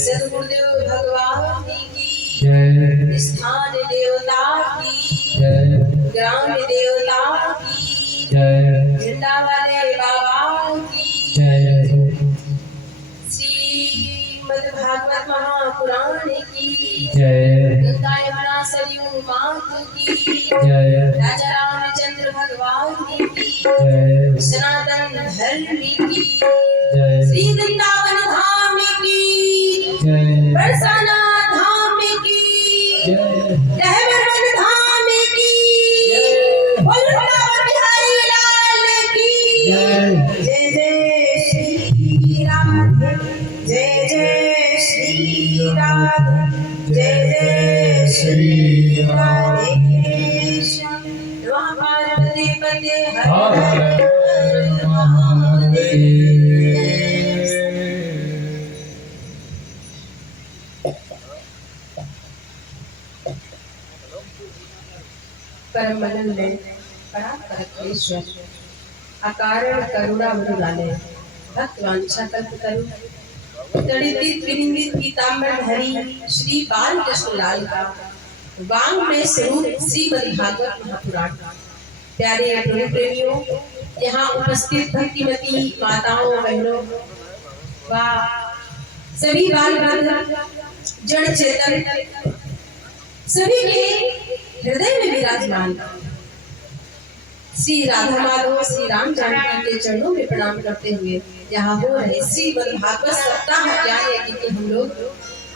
सद्गुरुदेव भगवान की जय। स्थान देवता की जय। ग्राम देवता की जय। झंडा वाले बाबा की जय। श्रीमद् भागवत महापुराण की जय। गंगा यमुना सरयू माता की जय। राजा रामचंद्र भगवान की जय। सनातन धर्म की जय। श्री वृंदावन धाम की जय। बरसाना धाम की जय। रहबर धाम की बोल वृंदावन बिहारी लाल की जय। जय जय श्री राधे जय जय श्री राधे जय जय श्री राधे श्याम नमः पार्वती पते हर हर महादेव। परम मनन में परा परमेश्वर अकारण करुणा मृदुलाले भक्त वांछा कल्प तरु तड़ित विनिंदित पीताम्बर धरी श्री बाल कृष्ण लाल का वांग में स्वरूप श्रीमद् भागवत महापुराण। प्यारे प्रभु प्रेमियों, यहाँ उपस्थित भक्तिमती माताओं बहनों व सभी बाल बालक जड़ चेतन सभी के हृदय में विराजमान श्री राधा माधव श्री राम जानकी के चरणों में प्रणाम करते हुए यहाँ हो रहे श्रीमद् भागवत सप्ताह ज्ञान यज्ञ के हम लोग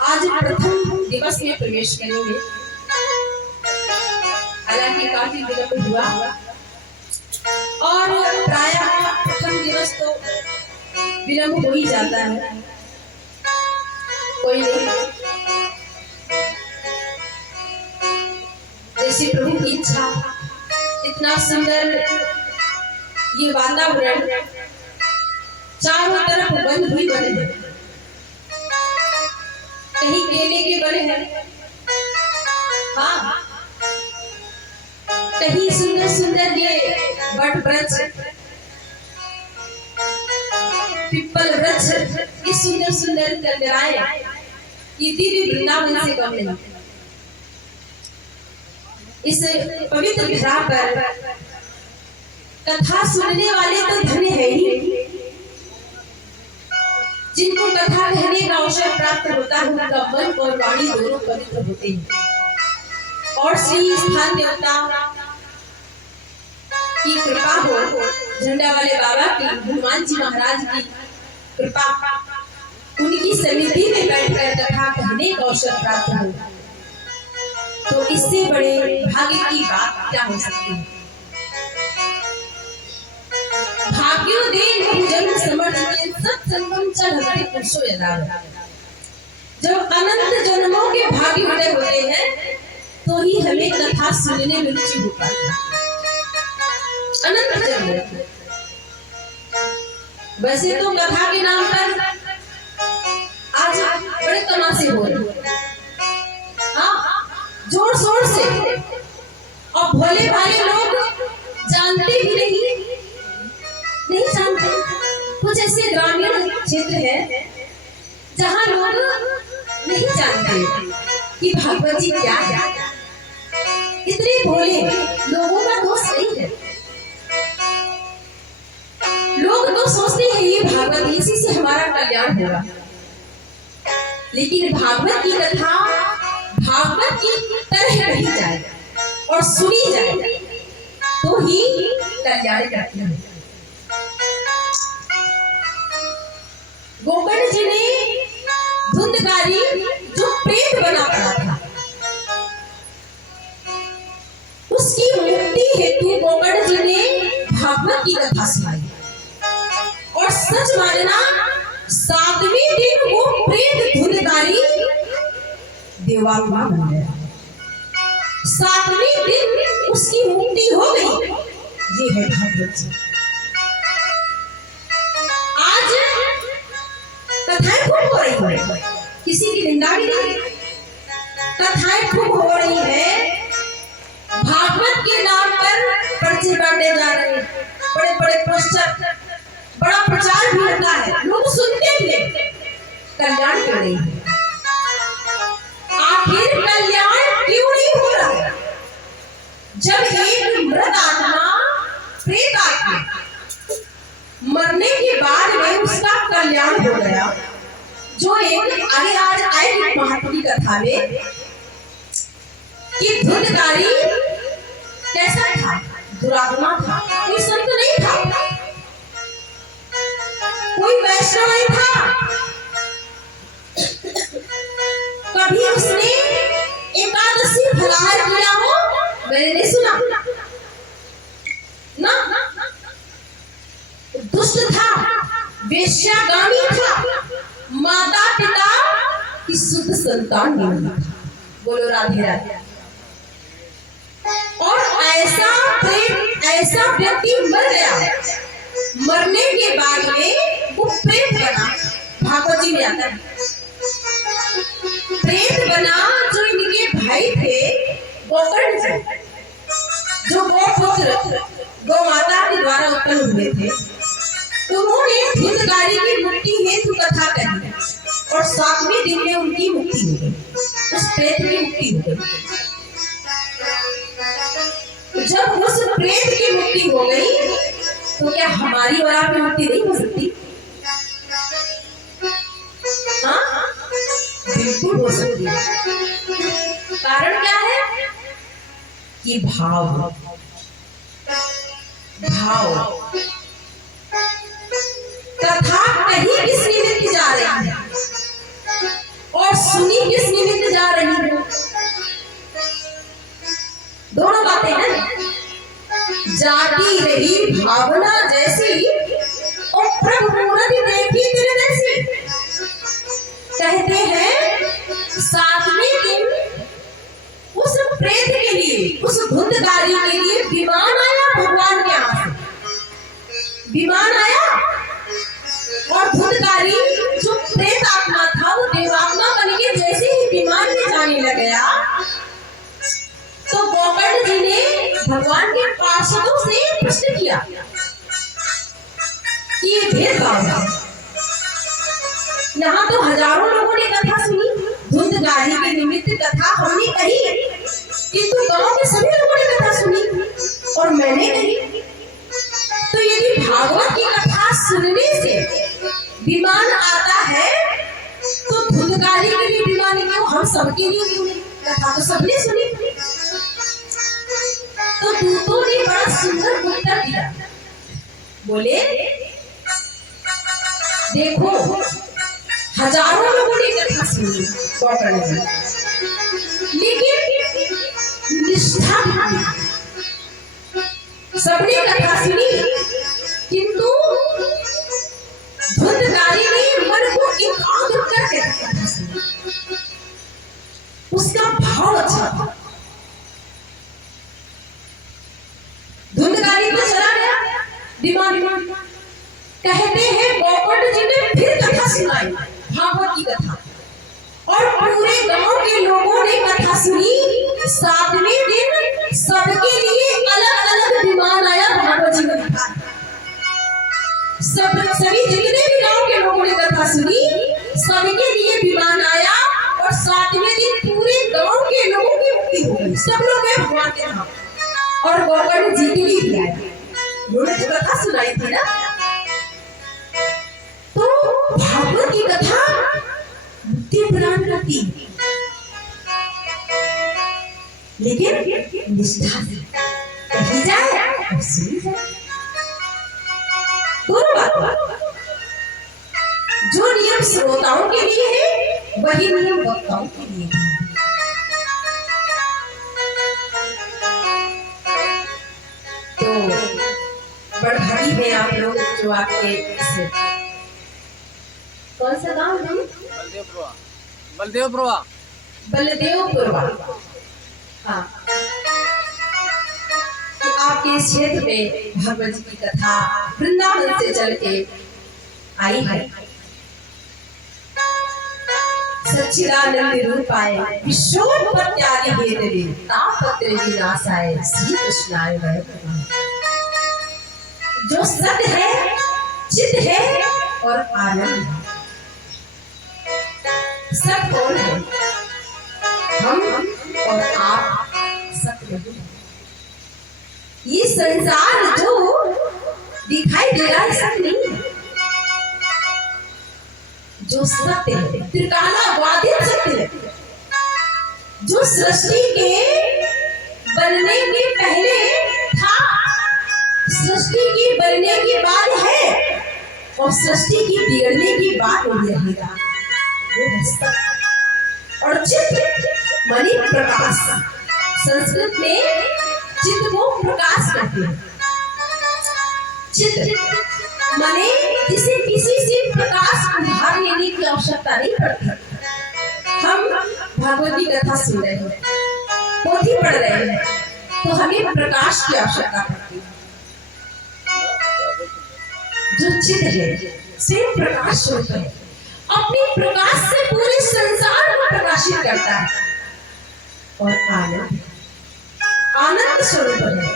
आज प्रथम दिवस में प्रवेश करेंगे। हालांकि काफी विलंब हुआ और प्रायः प्रथम दिवस तो विलंब हो ही जाता है, कोई नहीं, जैसे प्रभु की इच्छा। इतना सुंदर ये वातावरण चारों तरफ बंद ही बने हैं, कहीं केले के बने हैं, हाँ, कहीं सुंदर सुंदर ये वट वृक्ष पिपल वृक्ष ये सुंदर सुंदर कंदराएं ये दिव्य वृंदावन से कम नहीं। इस पवित्र धरा पर कथा सुनने वाले तो धन्य है ही, जिनको कथा कहने का अवसर प्राप्त होता है उनका मन और वाणी दोनों पवित्र होते हैं। और श्री स्थान देवता की कृपा हो, झंडा वाले बाबा की, हनुमान जी महाराज की कृपा, उनकी समिति में बैठकर कथा कहने का अवसर प्राप्त हो, तो इससे बड़े भाग्य की बात क्या हो सकती है। भाग्यो देन जन्म समर्थ के सत्संगम चढ़ते पुरुषो यदा। जब अनंत जन्मों के भाग्य उदय होते हैं तो ही हमें कथा सुनने में रुचि हो पाती है। अनंत जन्म, वैसे तो कथा के नाम पर आज बड़े तमाशे हो रहे हैं, हाँ, जोर शोर से, और भोले भाले लोग जानते भी नहीं जानते। कुछ ऐसे ग्रामीण क्षेत्र है जहाँ लोग नहीं जानते कि भागवत जी क्या है। इतने भोले लोगों का दोष नहीं है, लोग तो सोचते हैं ये भागवत, इसी से हमारा कल्याण होगा। लेकिन भागवत की कथा भागवत की तरह कही जाए और सुनी जाए तो ही कल्याण करती है। गोकर्ण जी ने धुंधकारी जो प्रेत बना पड़ा था, उसकी मुक्ति हेतु गोकर्ण जी ने भागवत की कथा सुनाई। और सच मानना, 7वें दिन वो प्रेत धुंधकारी देवात्मा बन गया। 7वें दिन उसकी मुक्ति हो गई। ये है भागवत जी। आज कथाएं खूब हो रही है, किसी की निंदा भी नहीं, कथाएं खूब हो रही है। भागवत के नाम पर पर्चे बांटे जा रहे हैं, बड़े बड़े पोस्टर, बड़ा प्रचार भी होता है, लोग सुनते भी हैं, कल्याण कर रही है। प्रेत आत्मा मरने के बाद में उसका कल्याण हो गया। जो एक आगे आज आएगी महात्मा की कथा में कि धुंधकारी कैसा था, दुरात्मा था, कोई संत नहीं था, कोई वैष्णव नहीं था। कभी उसने एकादशी फलाहार किया हो मैंने नहीं सुना ना। दुष्ट था, वेश्यागामी था, माता पिता की शुद्ध संतान नहीं था। बोलो राधे राधे। और ऐसा प्रेत, ऐसा व्यक्ति मर गया, मरने के बाद में वो प्रेत बना। भागवत जी में आता है प्रेत बना। जो इनके भाई थे गोकर्ण जी, जो गौपुत्र गौ माता के द्वारा उत्पन्न हुए थे, उन्होंने धुंधकारी की मुक्ति हेतु कथा कही और 7वें दिन में उनकी मुक्ति हो गई, उस प्रेत की मुक्ति हो गई। जब उस प्रेत की मुक्ति हो गई तो क्या हमारी और आपकी मुक्ति नहीं हो सकती? हाँ, बिल्कुल हो सकती है। कारण क्या है कि भाव, भाव। कथा कहीं किस निमित्त जा रही है और सुनी किस निमित्त जा रही है, दोनों बातें हैं। जाती रही भावना जैसी और प्रभु मूर्ति देखी तेरे जैसी। कहते हैं 7वें दिन उस प्रेत के लिए, उस धुंधकारी के लिए विमान आया भगवान के यहाँ से। विमान आया और धुंधकारी जो प्रेत आत्मा था वो देवात्मा बन के जैसे ही विमान में जाने लग गया तो गोकर्ण जी ने भगवान के पार्षदों से प्रश्न किया कि ये भेदभाव है। यहाँ तो हजारों लोगों ने कथा सुनी, धुंधकारी के निमित्त कथा हमने कही, किंतु गांव के सभी लोगों ने कथा सुनी और मैंने कही। तो यदि भागवत की कथा सुनने से विमान आता है तो धुंधकारी के लिए विमान क्यों, हम सबके लिए क्यों नहीं? कथा तो सबने सुनी। तो दूतों ने बड़ा सुंदर उत्तर दिया। बोले देखो हजारों लोगों ने कथा सुनी गोकर्ण जी, लेकिन निष्ठा सबने कथा सुनी, किंतु धुंधकारी ने मन को एकाग्र करके कथा सुनी। उसका भाव अच्छा था। धुंधकारी तो चला गया विमान। कहते हैं गोकर्ण जी ने फिर कथा सुनाई, भागवत की कथा, और पूरे गांव के लोगों ने कथा सुनी। 7वें दिन सबके लिए अलग अलग विमान आया। भागवत जी ने कथा सभी जितने भी गांव के लोगों ने कथा सुनी, सबके लिए विमान आया और 7वें दिन पूरे गांव के लोगों की मुक्ति हो गई। सब लोग गए भगवान के धाम और गोकर्ण जी के लिए भी आए। उन्होंने जो कथा सुनाई थी ना, तो भागवत की कथा मुक्ति प्रदान करती, लेकिन निष्ठा से कही जाए और सुनी जाए। दोनों बात, जो नियम श्रोताओं के लिए है वही नियम वक्ताओं के लिए है। तो बड़ भारी है आप लोग जो आपके कौन सा गांव है? बलदेवपुरवा। बलदेवपुरवा। हाँ, आपके इस क्षेत्र में भगवत जी की कथा वृंदावन से चल के आई है। सच्चिदानंद रूपाय विश्वोत्पत्त्यादि हेतवे तापत्र विनाशाय श्री कृष्णाय वयम्। जो सत्य है, चित है और आनंद है। सत्य कौन है? हम और आप सत्य नहीं। ये संसार जो दिखाई दे रहा है सब नहीं है। जो सत्य है, त्रिकाला वादित सत्य है, जो सृष्टि के बनने के पहले था, सृष्टि के बनने के बाद है और सृष्टि की बिगड़ने के बाद नहीं रहेगा, वो है सत्य। और चित्त माने प्रकाश, संस्कृत में चित्त को प्रकाश कहते हैं। चित्त माने जिसे किसी से प्रकाश उधार लेने की आवश्यकता नहीं पड़ती। हम भागवत की कथा सुन रहे हैं, पोथी पढ़ रहे हैं, तो हमें प्रकाश की आवश्यकता पड़ती है। जो चित्त है स्वयं प्रकाश स्वरूप है, अपने प्रकाश से पूरे संसार को प्रकाशित करता है। और आनंद आनंद स्वरूप है,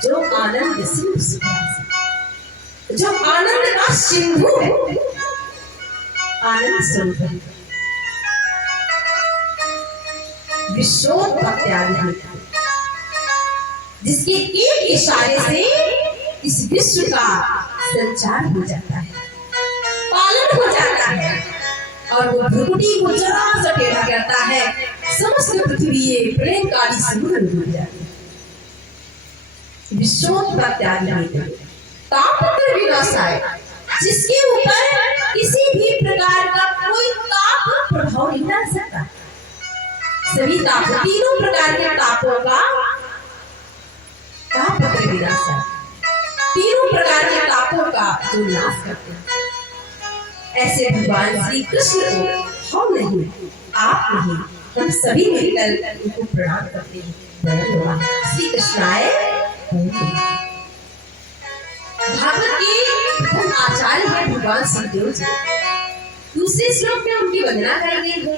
जो आनंद सिंधु सुभाषी, जो आनंद का सिंधु है, आनंद स्वरूप है, विश्वोत्पत्ति, जिसके एक इशारे से इस विश्व का संचार हो जाता है, पालन हो जाता है, और वो भ्रुकुटी को जरा सा टेढ़ा करता है, समस्त पृथ्वी प्रेम काली समुद्र में डूब जाती है। विश्वोत्पत्ति तापत्र विनाशाय, जिसके ऊपर किसी भी प्रकार का कोई ताप प्रभाव नहीं डाल सकता। सभी ताप, तीनों प्रकार के तापों का तापत्र विनाशाय, तीनों प्रकार के तापों का जो नाश करते हैं। ऐसे भगवान श्री कृष्ण को हम नहीं, आप नहीं, हम सभी मिलकर उनको प्रणाम करते हैं। श्री कृष्णाय भागवत के प्रथम आचार्य है भगवान श्रीदेव जी। दूसरे श्लोक में उनकी वंदना कराई गई है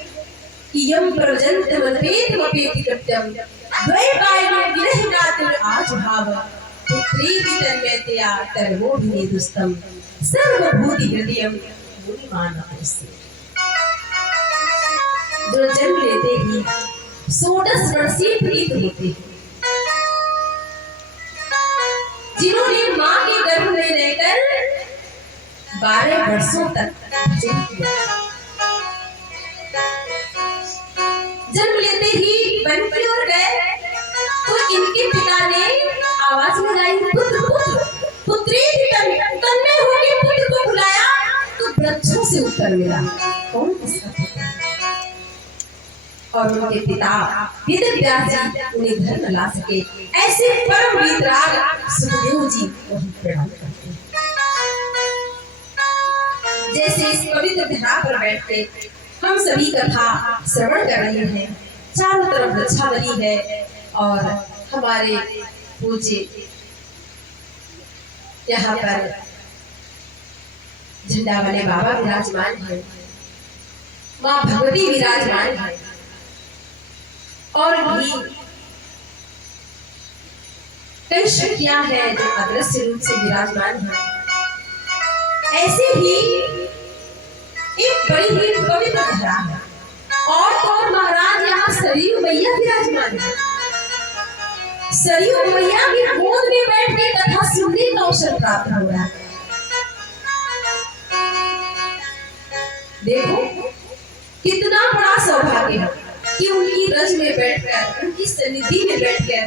कि यम प्रवजन्तमपेतमपेति कृत्यम द्वैपायनो विरह गातुर आज भाव पुत्री वितन्मयतया तर्वोभिनेदुस्तम सर्वभूति हृदयम मुनिमान नमस्ते। जो जन्म लेते ही 16 वर्षीय प्रीत होते हैं, जिन्होंने मां के गर्भ में रहकर 12 वर्षों तक भजन किया, जन्म लेते ही वन की ओर गए तो इनके पिता ने आवाज लगाई, पुत्र पुत्र पुत्री तन्मय होकर पुत्र को बुलाया तो वृक्षों से उत्तर मिला, कौन इसका पुत्र? और उनके पिता वेदव्यास जी उन्हें घर न ला सके। ऐसे परम वीतराग सुखदेव जी वही प्रणाम करते हैं। जैसे इस पवित्र धरा पर बैठे हम सभी कथा श्रवण कर रहे हैं, चारों तरफ वृक्षावली है और हमारे पूज्य यहाँ पर झंडा वाले बाबा विराजमान है, माँ भगवती विराजमान है, और भी कई शक्तियां हैं जो अदृश्य रूप से विराजमान है। ऐसे ही एक बड़ी ही पवित्र धरा है और महाराज यहाँ सरयू मैया विराजमान है। सरयू मैया की गोद में बैठ के कथा सुनने का अवसर प्राप्त हो रहा है। देखो कितना बड़ा सौभाग्य है कि उनकी रज में बैठकर, उनकी सन्निधि में बैठकर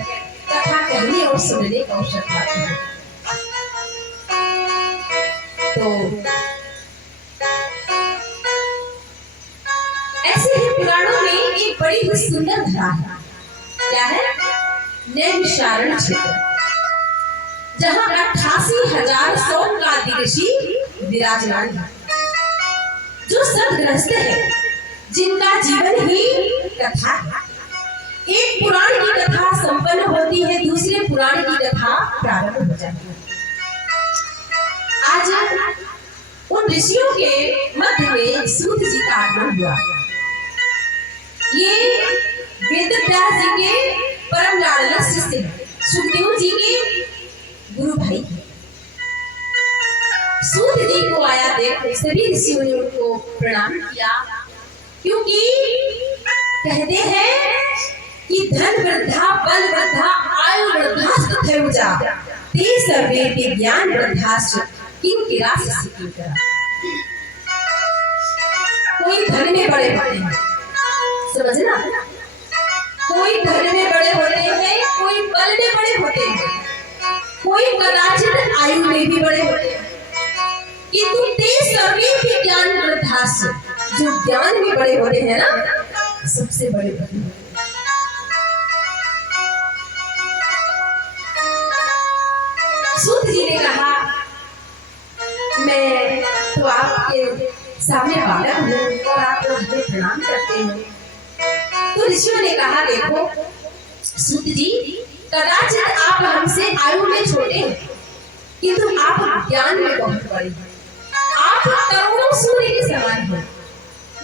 कथा कहने और सुनने का अवसर प्राप्त है। तो ऐसे ही पुराणों में एक बड़ी ही सुंदर धरा है, क्या है? नैमिषारण्य क्षेत्र, जहाँ 88,000 सौनकादिक ऋषि विराजमान है, जो सद्गृहस्थ है, जिनका जीवन ही कथा है। एक पुराण की कथा संपन्न होती है, दूसरे पुराण की कथा प्रारंभ हो जाती है। आज उन ऋषियों के मध्य में सूत जी का आगमन हुआ। ये वेदव्यास जी के परम लाडला शिष्य हैं, सुखदेव जी के गुरु भाई हैं। सूत जी को आया देख सभी ऋषियों ने उनको प्रणाम किया, क्योंकि कहते हैं कि धन वृद्धा, बल वृद्धा, आयु वृद्धा तथैवच, ते सर्वे विज्ञान वृद्धाश्च किं किरास सिकिं करा। कोई धन में बड़े होते हैं, समझना, कोई धन में बड़े होते हैं, कोई बल में बड़े होते हैं, कोई कदाचित आयु में भी बड़े होते हैं, किंतु ते सर्वे विज्ञान वृद्धाश्च, जो ज्ञान में बड़े होते हैं ना, सबसे बड़े होते हैं। सूत जी ने कहा, मैं तो आपके सामने बालक हूँ और आप लोग मुझे प्रणाम करते हैं। तो ऋषियों ने कहा, देखो सूत जी, कदाचित आप हमसे आयु में छोटे हैं, किंतु आप ज्ञान में बहुत बड़े हैं। आप करोड़ों सूर्य के समान हैं,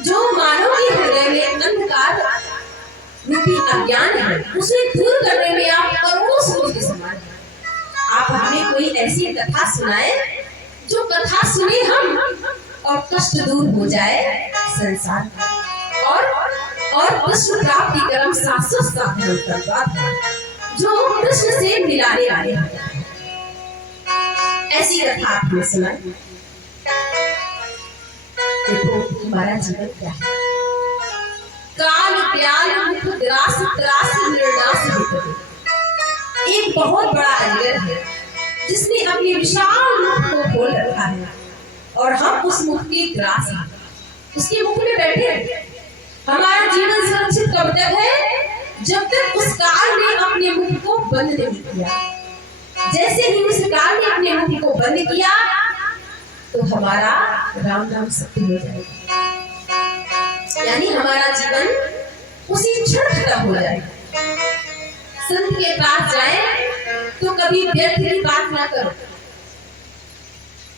जो मानव के हृदय में अंधकार रूपी अज्ञान है, उसे दूर करने में आप करोड़ों सूर्य के समान हैं। आप हमें कोई ऐसी कथा सुनाए, जो कथा सुने हम और कष्ट दूर हो जाए संसार और कृष्ण प्राप्ति कर्म शाश्वत साधन, जो कृष्ण से मिलाने वाले हैं। ऐसी कथा आपने सुनाई। देखो हमारा जीवन क्या है, काल प्याल मुख ग्रास त्रास निर्नाश होते। एक बहुत बड़ा अजगर है, जिसने अपने विशाल मुख को खोल रखा है और हम उस मुख के ग्रास हैं, उसके मुख में बैठे हैं। हमारा जीवन सुरक्षित कब तक है, जब तक उस काल ने अपने मुख को बंद नहीं किया। जैसे ही उस काल ने अपने मुख को बंद किया, तो हमारा राम नाम सत्य हो जाएगा, यानी हमारा जीवन उसी क्षण खत्म हो जाएगा। संत के पास जाए तो कभी व्यर्थ की बात ना करो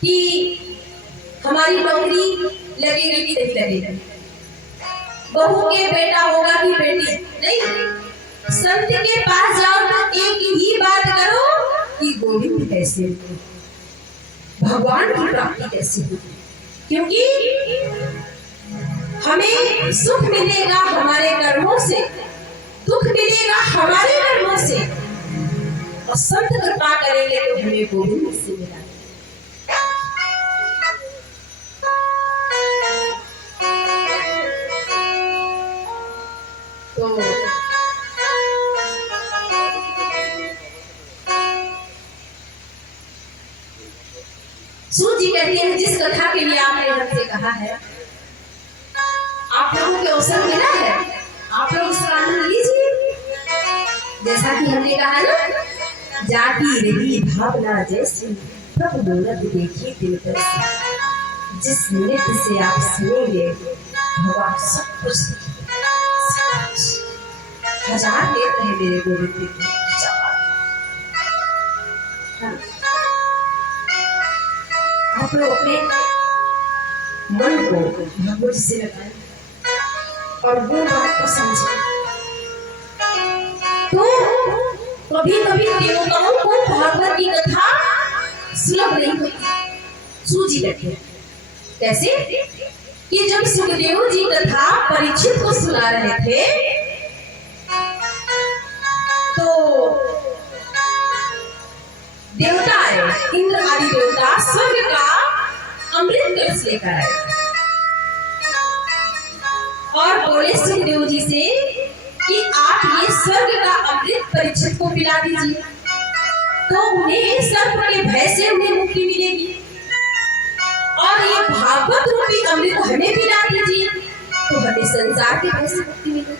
कि हमारी नौकरी लगेगी कि नहीं लगेगी, बहू के बेटा होगा कि बेटी, नहीं। संत के पास जाओ तो एक ही बात करो कि गोविंद कैसे हो, भगवान की प्राप्ति कैसे होगी, क्योंकि हमें सुख मिलेगा हमारे कर्मों से, दुख मिलेगा हमारे कर्मों से, और संत कृपा करेंगे तो हमें गोविंद से मिला। तो सूत जी कहते हैं, जिस कथा के लिए आपने हमसे कहा है, आप लोगों के अवसर मिला है, आप लोग उसका आनंद लीजिए। जैसा कि हमने कहा ना, जाती रही भावना जैसी, प्रभु मूरत देखी दिल पर, जिस नृत्य से आप सुनेंगे भगवान सब कुछ। हजार नेत्र है मेरे गोविंद के, आप लोग अपने मन को भगवत से लगाएं और वो बात को समझें। तो कभी कभी देवताओं को भागवत की कथा सुलभ नहीं होती। सूजी बैठे कैसे कि जब सुखदेव जी कथा परीक्षित को सुना रहे थे, तो देवता आए, इंद्र आदि देवता स्वर्ग का अमृत कलश लेकर आए और बोले सुखदेव जी से कि आप ये स्वर्ग का अमृत परीक्षित को पिला दीजिए, तो उन्हें सर्प के भय से उन्हें मुक्ति मिलेगी, और ये भागवत रूपी अमृत हमें पिला दीजिए, तो हमें संसार के भय से मुक्ति मिलेगी।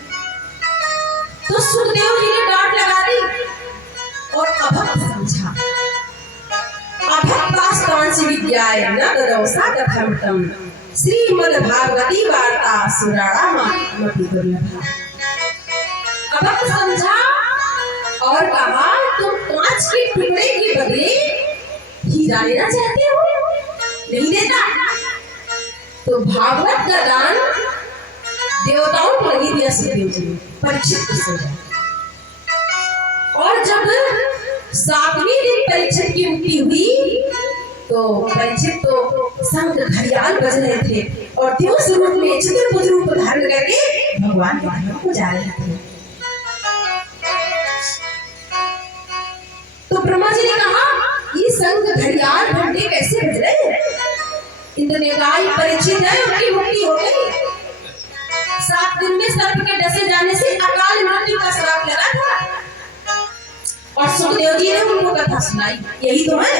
तो सुखदेव जी ने डांट लगा दी और अभक्त समझा। अभक्तास्तांच विद्याय न ददौसा कथमतम, श्रीमद् भागवती वार्ता सुराणामपि दुर्लभा। अभक्त समझा और कहा, तुम कांच के टुकड़े के बदले हीरा लेना चाहते हो, नहीं देता। तो भागवत का दान देवताओं को नहीं दिया सुखदेव जी ने, परीक्षित को दिया। और जब 7वें दिन परीक्षित की मुक्ति हुई, तो परीक्षित तो शंख घड़ियाल बज रहे थे और देव स्वरूप में चतुर्भुज रूप धारण करके भगवान के धाम को जा रहे थे। तो ब्रह्मा जी ने कहा, संग घड़ियाल घंटे कैसे बज रहे हैं। इंद्रनेगाई परिचित है, उनकी मुक्ति हो गई। 7 दिन में सर्प के डसे जाने से अकाल मृत्यु का श्राप लगा था और सुखदेव जी ने उनको कथा सुनाई। यही तो है,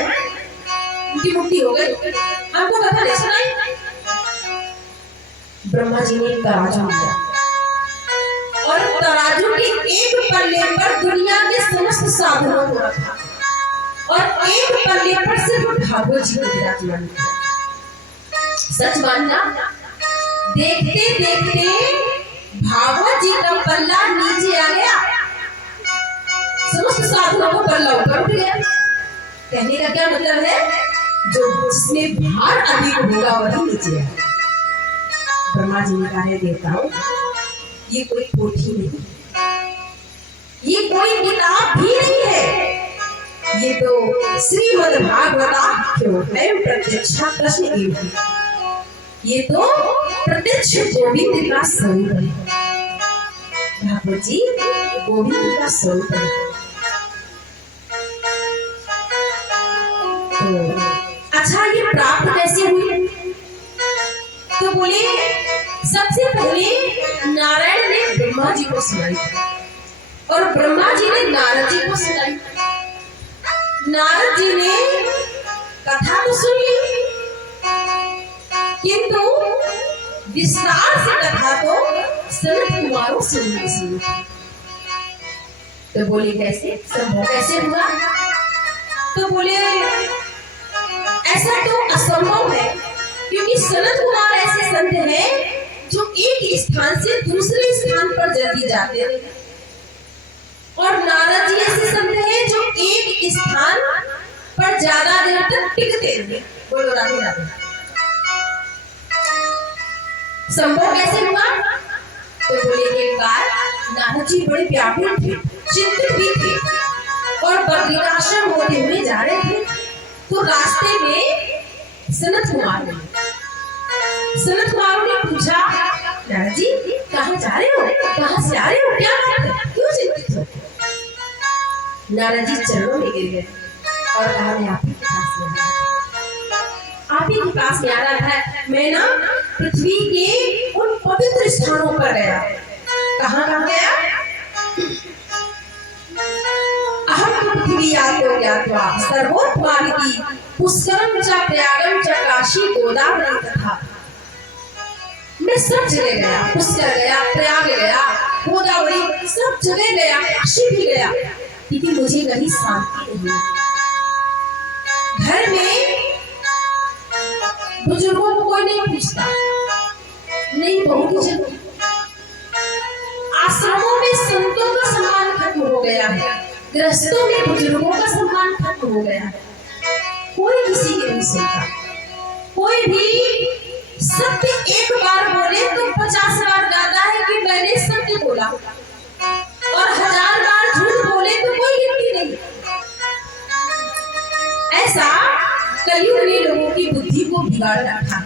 उनकी मुक्ति हो गई। हमको कथा नहीं सुनाई। ब्रह्मा जी ने तराजू लिया और तराजू के एक पल्ले पर दुनिया के समस्त साधनों को रखा और एक पल्ले पर सिर्फ भागवत जी को विराजमान किया। सच मानना, देखते देखते भागवत जी का पल्ला नीचे आ गया, समस्त साधनों को पल्ला ऊपर उठ गया। कहने का क्या मतलब है, जो जिसमें भार अधिक होगा वही नीचे आएगा। ब्रह्मा जी ने कहा, देवताओं, ये कोई पोथी नहीं, ये कोई किताब भी नहीं है, ये तो श्रीमद् भागवत है प्रत्यक्षा कृष्ण की, ये तो प्रत्यक्ष गोविंद का स्वरूप है। भागवत जी गोविंद का स्वरूप है। तो अच्छा, ये प्राप्त कैसे हुई? तो बोले, सबसे पहले नारायण ने ब्रह्मा जी को सुनाई और ब्रह्मा जी ने नारद जी को सुनाई। नारद जी ने कथा तो सुन ली, किंतु विस्तार से कथा तो सनत कुमारों से नहीं सुनी। तो बोले, कैसे संभव कैसे हुआ? तो बोले, ऐसा तो असंभव है, क्योंकि सनत कुमार ऐसे संत हैं जो एक स्थान से दूसरे स्थान पर जल्दी जाते थे और नारद जी ऐसे संत हैं जो एक स्थान पर ज्यादा देर तक टिकते थे। बोलो राधे राधे। संभव कैसे हुआ? तो बोले, एक बार नारद जी बड़े व्याकुल थे, चिंतित भी थे और बद्रिकाश्रम होते हुए जा रहे थे। तो रास्ते में सनत कुमार ने पूछा, नारद जी कहाँ जा रहे हो, कहाँ से आ रहे हो, क्या बात है, क्यों चिंतित हो? नारद जी चरणों में गिर गए और कहा, मैं आप ही के पास में आ रहा था, आप ही के पास में आ रहा था। मैं ना पृथ्वी के उन पवित्र स्थानों पर गया। कहाँ कहाँ गया? अहम पृथ्वी आतो ज्ञात्वा सर्वोत्मादिति पुष्करम च प्रयागम च काशी गोदावरी तथा। मैं सब जगह गया, पुष्कर गया, प्रयाग गया, गोदावरी सब जगह गया, काशी भी गया, लेकिन मुझे कहीं शांति नहीं। घर में बुजुर्गों को कोई नहीं पूछता, नहीं बहू की जरूरत। आश्रमों में संतों का सम्मान खत्म हो गया है, गृहस्थों में बुजुर्गों का सम्मान खत्म हो गया है। कोई किसी की नहीं सुनता, कोई भी सत्य एक बार बोले तो 50 बार गाता है कि मैंने सत्य बोला, और 1000 बार झूठ बोले तो कोई गिनती नहीं। ऐसा कलयुग ने लोगों की बुद्धि को बिगाड़ रखा।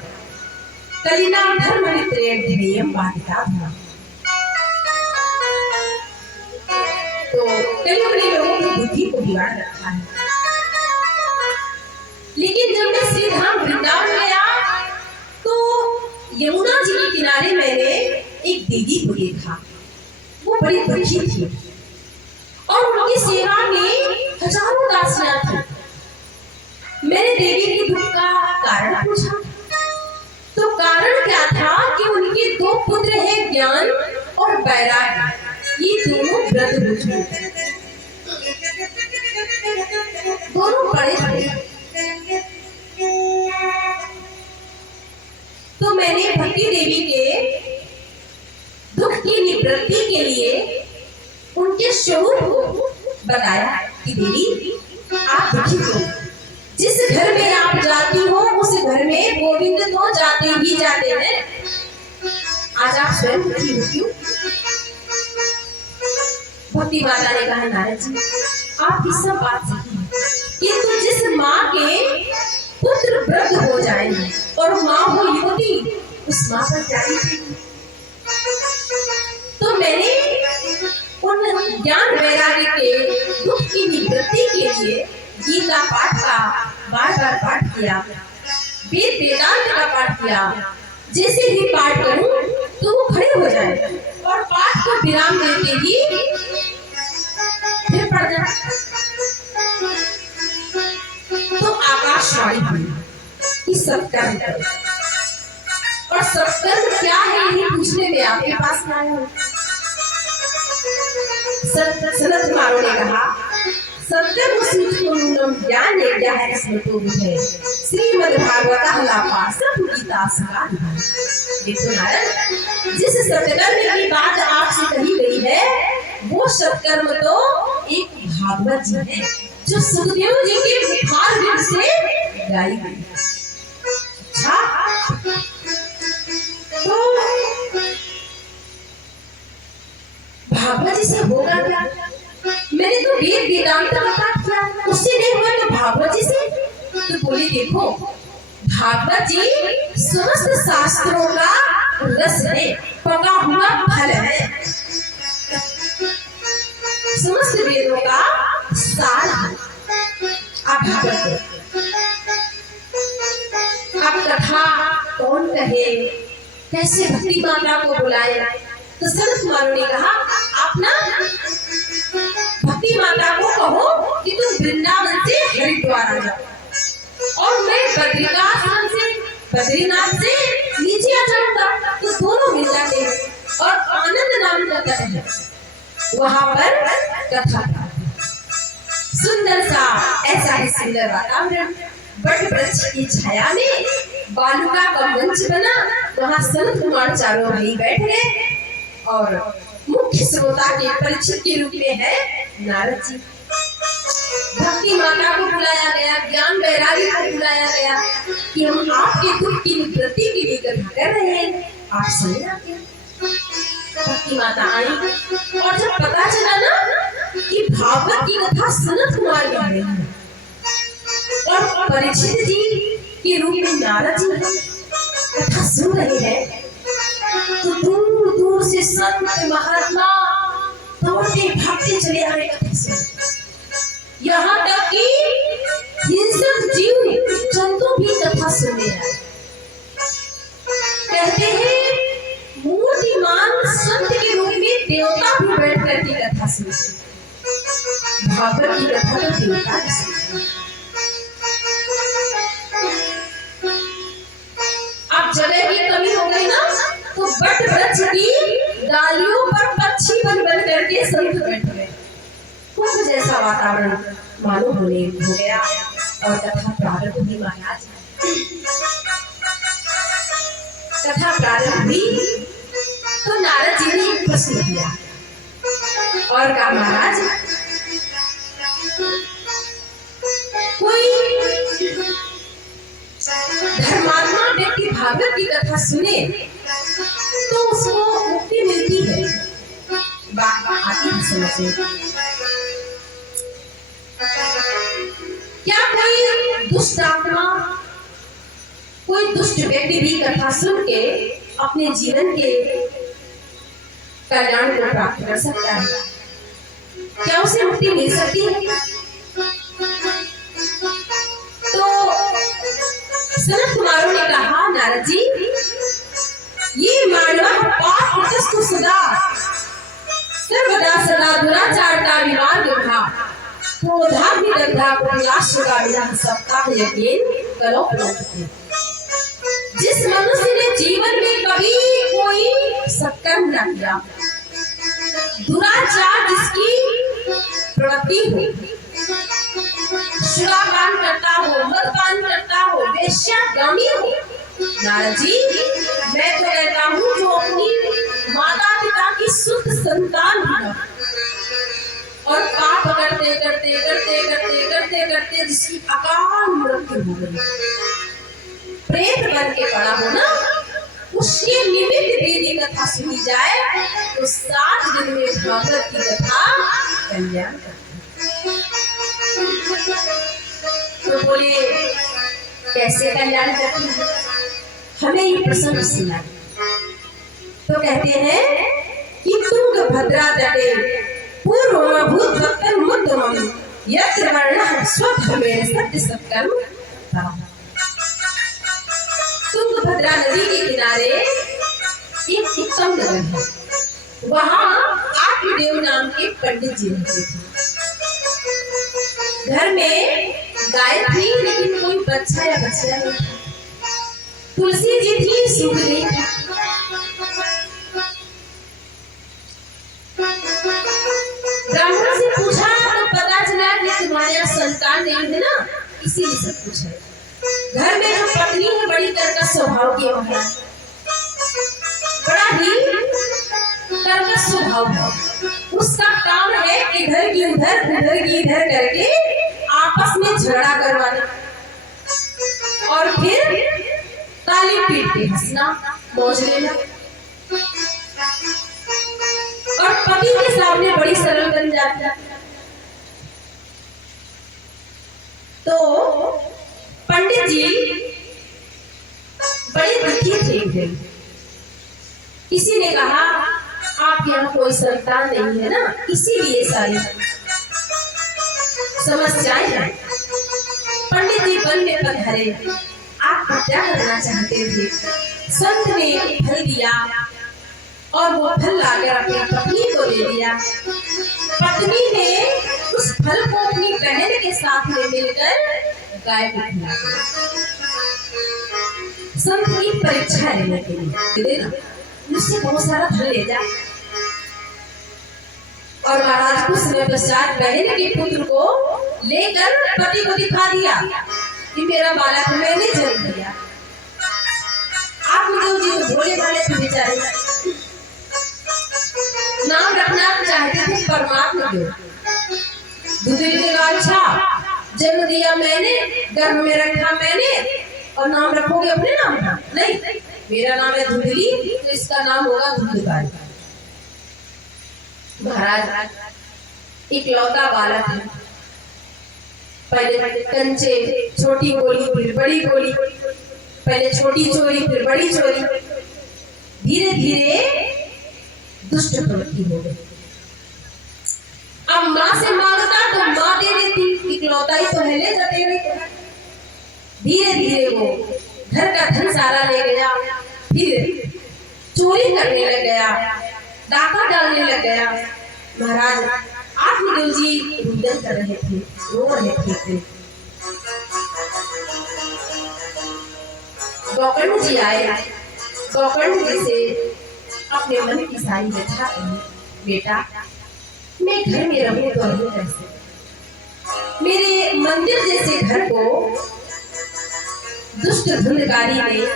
कलिना धर्म नित्यम बाधिता था। तो कलयुग ने लोगों की बुद्धि को बिगाड़ रखा है। लेकिन जब मैं श्री धाम वृंदावन गया तो यमुना जी के किनारे मैंने एक दीदी को देखा। वो बड़ी दुखी थी और उनकी सेवा में हजारों दासियां थी। मैंने देवी की दुख का कारण पूछा तो कारण क्या था कि उनके 2 पुत्र हैं, ज्ञान और वैराग्य। ये दोनों व्रत रुचि, दोनों बड़े बड़े। तो मैंने भक्ति देवी के दुख की निवृत्ति के लिए उनके स्वरूप को बताया कि देवी आप दुखी हो, जिस घर में आप जाती हो उस घर में गोविंद तो जाते ही जाते हैं। आज आप स्वयं दुखी हो क्यों? भक्ति माता ने कहा, नारद जी आपकी सब बात सही है, किंतु जिस माँ के पुत्र वृद्ध हो जाए और माँ हो युवती, उस माँ पर क्या लिखेगी? तो मैंने उन ज्ञान वैराग्य के दुख की निवृत्ति के लिए गीता पाठ का बार बार पाठ किया, वेद वेदांत का पाठ किया। जैसे ही पाठ करूं तो वो खड़े हो जाए और पाठ को विराम देते ही फिर पढ़ जाए। तो आकाशवाणी हुई कि सत्कर्म करो। और सत्कर्म क्या है ये पूछने में आपके पास ना आया। सनत कुमारों ने कहा सत्कर्म सूत्रम ज्ञान है स्मृतो है श्रीमद् भागवत हलापा सब गीता सका। देखो नारद, जिस सत्कर्म की बात आपसे कही गई है वो सत्कर्म तो एक भागवत जी है जो सुखदेव जी के मुखार विद से गाई गई। अच्छा, तो भागवत जी से होगा क्या? मैंने तो वेद वेदांत का पाठ किया, उससे नहीं हुआ तो भागवत जी से। तो बोली देखो भागवत जी समस्त शास्त्रों का रस है, पका हुआ फल है, समस्त वेदों का सार है। आप भागवत अब कथा कौन कहे, कैसे भक्ति माता को बुलाए? तो सनत कुमारों ने कहा आप ना भक्ति माता को कहो कि तुम वृंदावन से हरिद्वार आ जाओ और मैं बद्रीनाथ से नीचे आ जाऊंगा, तो दोनों मिल जाते हैं। और आनंद नाम का तट है, वहां पर कथा सुंदर सा ऐसा ही सुंदर वातावरण, बट वृक्ष की छाया में बालुका का मंच बना, वहां सनत कुमार चारों भाई बैठ गए और मुख्य श्रोता के परीक्षित के रूप में है नारद जी। भक्ति माता को बुलाया गया, ज्ञान वैराग्य को बुलाया गया कि हम आपके दुख की निवृत्ति के लिए कथा कर रहे हैं, आप सुने आके। भक्ति माता आई और जब पता चला ना कि भागवत की कथा सनत कुमार कह रहे हैं और परीक्षित जी के रूप में नारद जी कथा सुन रहे हैं, तो दूर दूर से संत महात्मा दौड़ते भागते चले आ रहे कथा सुन। यहाँ तक कि हिंसक जीव जंतु भी कथा सुनने आए। कहते हैं मूर्तिमान संत के रूप में देवता भी बैठ करके कथा सुनते। भागवत की कथा तो देवता भी सुनते। अब जगह की कमी हो गई ना, तो बट वृक्ष की डालियों पर पक्षी बन करके संत बैठ गए। कुछ जैसा वातावरण मालूम हो गया और कथा प्रारंभ हुई। महाराज कथा प्रारंभ हुई तो नारद जी ने एक प्रश्न किया और कहा महाराज कोई धर्मात्मा व्यक्ति भागवत की कथा सुने तो उसको मुक्ति मिलती है। बात आती समझे। क्या कोई दुष्ट आत्मा, कोई दुष्ट व्यक्ति भी कथा सुन के अपने जीवन के कल्याण को प्राप्त कर सकता है? क्या उसे मुक्ति मिल सकती है? तो सनत कुमारों ने कहा नारद जी, ये मानव पाप प्रशस्त सदा सर्वदा सदा दुराचार का विवाद उठा क्रोधा भी दग्धा प्रयास का विधान सप्ताह यकीन करो प्रवृत्ति। जिस मनुष्य ने जीवन में कभी कोई सत्कर्म न किया, दुराचार जिसकी प्रवृत्ति हो, शराबपान करता हो, मदपान करता हो, वेश्यागामी हो, नारद जी मैं तो कहता हूँ जो अपनी माता पिता की शुद्ध संतान भी और पाप करते करते करते करते करते करते जिसकी अकाल मृत्यु हो गई, प्रेत बन के पड़ा हो ना, उसके निमित्त वेदी कथा सुनी जाए तो 7 दिन में भागवत की कथा कल्याण करती। तो बोले कैसे कल्याण करती है, हमें ये प्रसंग सुना। तो कहते हैं कि तुंग भद्रा तटे पूर्व भूत भक्तन मुद्दमम यत्र वर्णः स्वधर्मेण सत्य सत्कर्म परः। तुंगभद्रा नदी के किनारे एक उत्तम नगर है। वहाँ आत्मदेव नाम के पंडित जी रहते थे। घर में गाय थी लेकिन कोई बच्चा या बच्चिया नहीं था। तुलसी जी थी, सूख गई। ब्राह्मण से पूछा तो पता चला कि तुम्हारे यहाँ संतान नहीं है ना, इसीलिए सब कुछ है। घर में जो पत्नी है बड़ी कर्कश स्वभाव की है, बड़ा ही कर्कश स्वभाव है। उसका काम है इधर की उधर उधर की इधर करके आपस में झगड़ा करवाना और फिर ताली पीट के हंसना, मौज लेना। और पति के सामने बड़ी सरल बन जाती है। तो पंडित जी बड़े दुखी थे। किसी ने कहा आप यहाँ कोई संतान नहीं है ना, इसीलिए सारी समस्याएं हैं। पंडित जी वन में पधारे। आप क्या करना चाहते थे? संत ने फल दिया और वो फल लाकर अपनी पत्नी को दे दिया। पत्नी ने उस फल को अपनी बहन के साथ में मिलकर गाय को खिला दिया। संत की परीक्षा लेने के लिए देना, मुझसे बहुत सारा फल ले जा। और महाराज कुछ समय पश्चात बहन के पुत्र को लेकर पति को दिखा दिया कि मेरा बालक मैंने जन्म दिया। आप जी तो भोले भाले थे बेचारे, नाम रखना चाहते थे परमात्मा देव। दूसरी ने कहा अच्छा जन्म दिया मैंने, गर्भ में रखा मैंने, और नाम रखोगे अपने नाम का? नहीं, मेरा नाम है धुंधली तो इसका नाम होगा धुंधकारी। महाराज इकलौता बालक है। पहले कंचे, छोटी गोली फिर बड़ी गोली, पहले छोटी चोरी फिर बड़ी चोरी, धीरे धीरे दुष्ट प्रवृत्ति हो गई। अब माँ से मांगता तो माँ दे देती, इकलौता ही तो है, ले जाते रहे। धीरे धीरे वो घर का धन सारा ले गया, फिर चोरी करने लग गया, डाका डालने लग गया। महाराज आत्मदेव जी रुदन कर रहे थे, रो रहे थे। गौकर्ण जी आए। गौकर्ण जी से अपने मन की सारी व्यथा कही। बेटा मैं घर में रहूं तो रहूं कैसे? मेरे मंदिर जैसे घर को दुष्ट धुंधकारी ने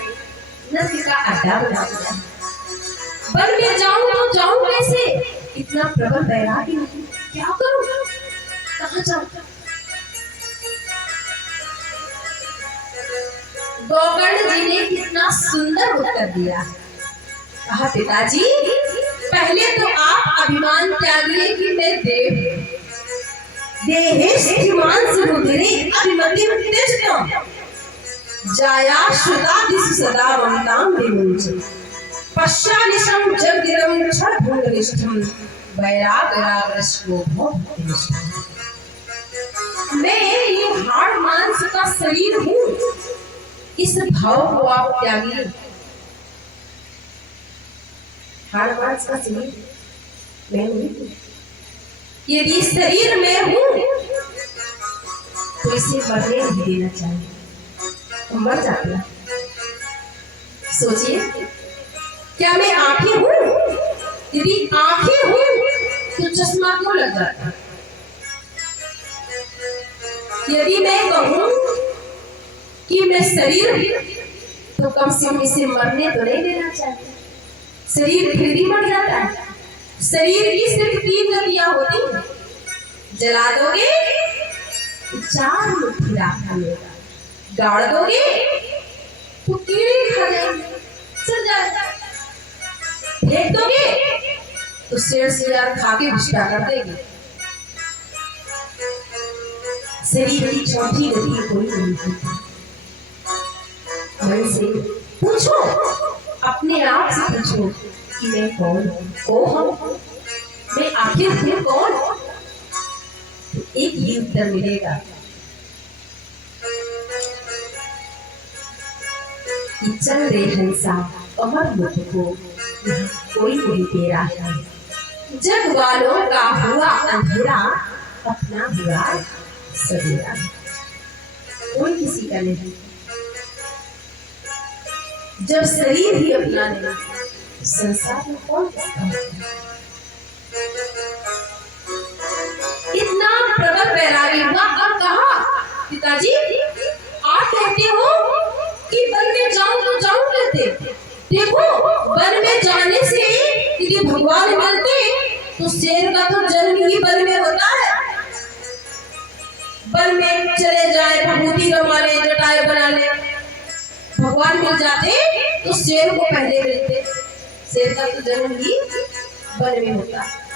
नरक का अड्डा बना दिया। वन में जाऊं तो जाऊं कैसे? इतना प्रबल वैराग्य नहीं, क्या करूं? कहाँ जाऊं? गौकर्ण जी ने कितना सुंदर उत्तर दिया। कहा पिताजी पहले तो आप अभिमान त्यागिए कि मैं देव देहेष्टिमान सुरुधिरे अभिमतिम त्यजतम जाया श्रुता दिसु सदा ममताम विमुञ्च पश्चानिशं जगदिदं क्षणभङ्गनिष्ठं वैरागरागरश्को भोगनिष्ठम्। मैं ये हाड़ मांस का शरीर हूँ, इस भाव को आप त्यागिए। हाड़ मांस का शरीर मैं हूँ, यदि शरीर में हूँ तो इसे मरने नहीं देना चाहिए, तो मर जाता। सोचिए क्या मैं आंखें हूँ? यदि आंखें हूँ तो चश्मा क्यों लग जाता? यदि मैं कहूँ कि मैं शरीर हूँ तो कम से कम इसे मरने तो नहीं देना चाहिए। शरीर फिर भी मर जाता है। शरीर की सिर्फ 3 गतियां होती हैं। जला दोगे तो 4 मुट्ठी राख मिलेगा, गाड़ दोगे तो कीड़े खा जाएंगे, सड़ जाएगा, फेंक दोगे तो शेर शिकार खा के विष्टा कर देगी। शरीर की चौथी गति कोई नहीं होती। मन से पूछो, अपने आप से पूछो कि मैं कौन हूँ? मैं आखिर फिर कौन? एक ये यही उत्तर मिलेगा कि चल रे हंसा अमर मुख को यहाँ कोई नहीं तेरा है। जग वालों का हुआ अंधेरा, अपना हुआ सवेरा। कोई किसी का नहीं, जब शरीर ही अपना नहीं, संसार में कौन किसका होता है? इतना प्रबल वैरागी हुआ। अब कहा पिताजी आप कहते हो कि वन में जाऊं तो जाऊं कहते, देखो वन में जाने से यदि भगवान मिलते तो शेर का तो जन्म ही वन में होता है। वन में चले जाए, भभूति रमा ले, जटाएं बना ले, भगवान मिल जाते तो शेर को पहले मिलते। शेर का तो जन्म ही वन में होता है।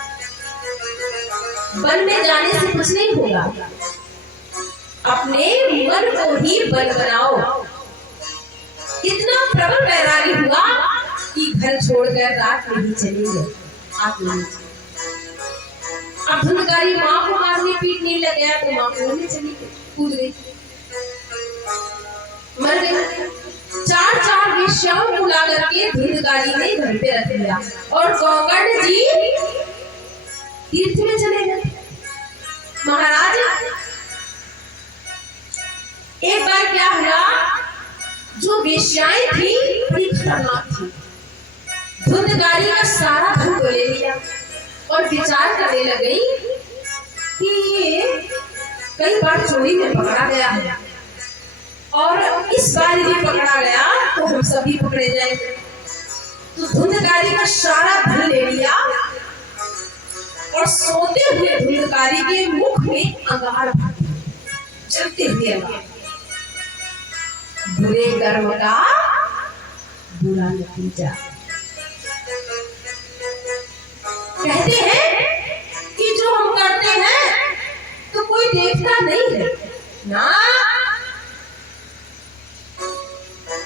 वन में जाने से कुछ नहीं होगा, अपने मन को ही वन बनाओ। इतना प्रबल वैरागी हुआ कि घर छोड़कर रात में ही चले गए। आप नहीं, अब धुंधकारी माँ को मारने पीटने लग गया तो माँ को चली गई, कूद गई, मर गई। चार वेश्याओं को ला करके धुंधकारी ने घर पे रख दिया और कौकर्ण जी तीर्थ में चले गए। महाराज एक बार क्या हुआ, जो वेश्याएं थी बड़ी खतरनाक थी, धुंधकारी का सारा धन को ले लिया और विचार करने लगी कि ये कई बार चोरी में पकड़ा गया है और इस बार यदि पकड़ा गया तो हम सभी पकड़े जाएंगे। तो धुंधकारी का सारा धन ले लिया और सोते हुए धुंधकारी के मुख में अंगार भर दिया, चलते हुए अंगार। बुरे कर्म का बुरा नतीजा। कहते हैं कि जो हम करते हैं तो कोई देखता नहीं है ना,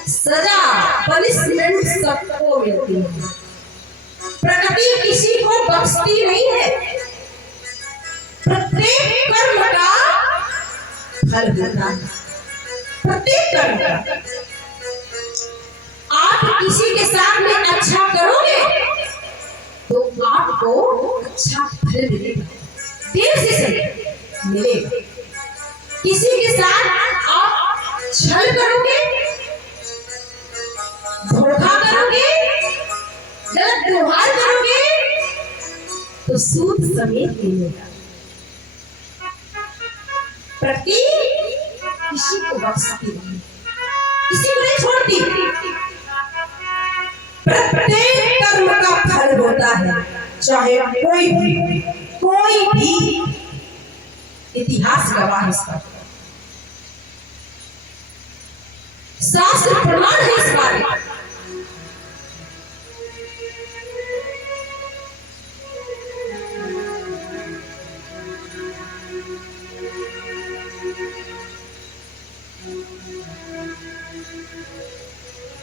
सजा पनिशमेंट सबको मिलती है। प्रकृति किसी को बख्शती नहीं है, प्रत्येक कर्म का फल होता है, प्रत्येक कर्म का। आप किसी के साथ में अच्छा करोगे तो आपको अच्छा फल मिलेगा, देर से सही मिलेगा। किसी के साथ आप छल करोगे, धोखा करोगे, गलत व्यवहार करोगे तो सूद समेत मिलेगा। प्रकृति किसी को बख्शती नहीं, किसी को नहीं छोड़ती। प्रत्येक कर्म का फल होता है, चाहे कोई भी इतिहास गवाह इसका, शास्त्र प्रमाण है इस बारे में।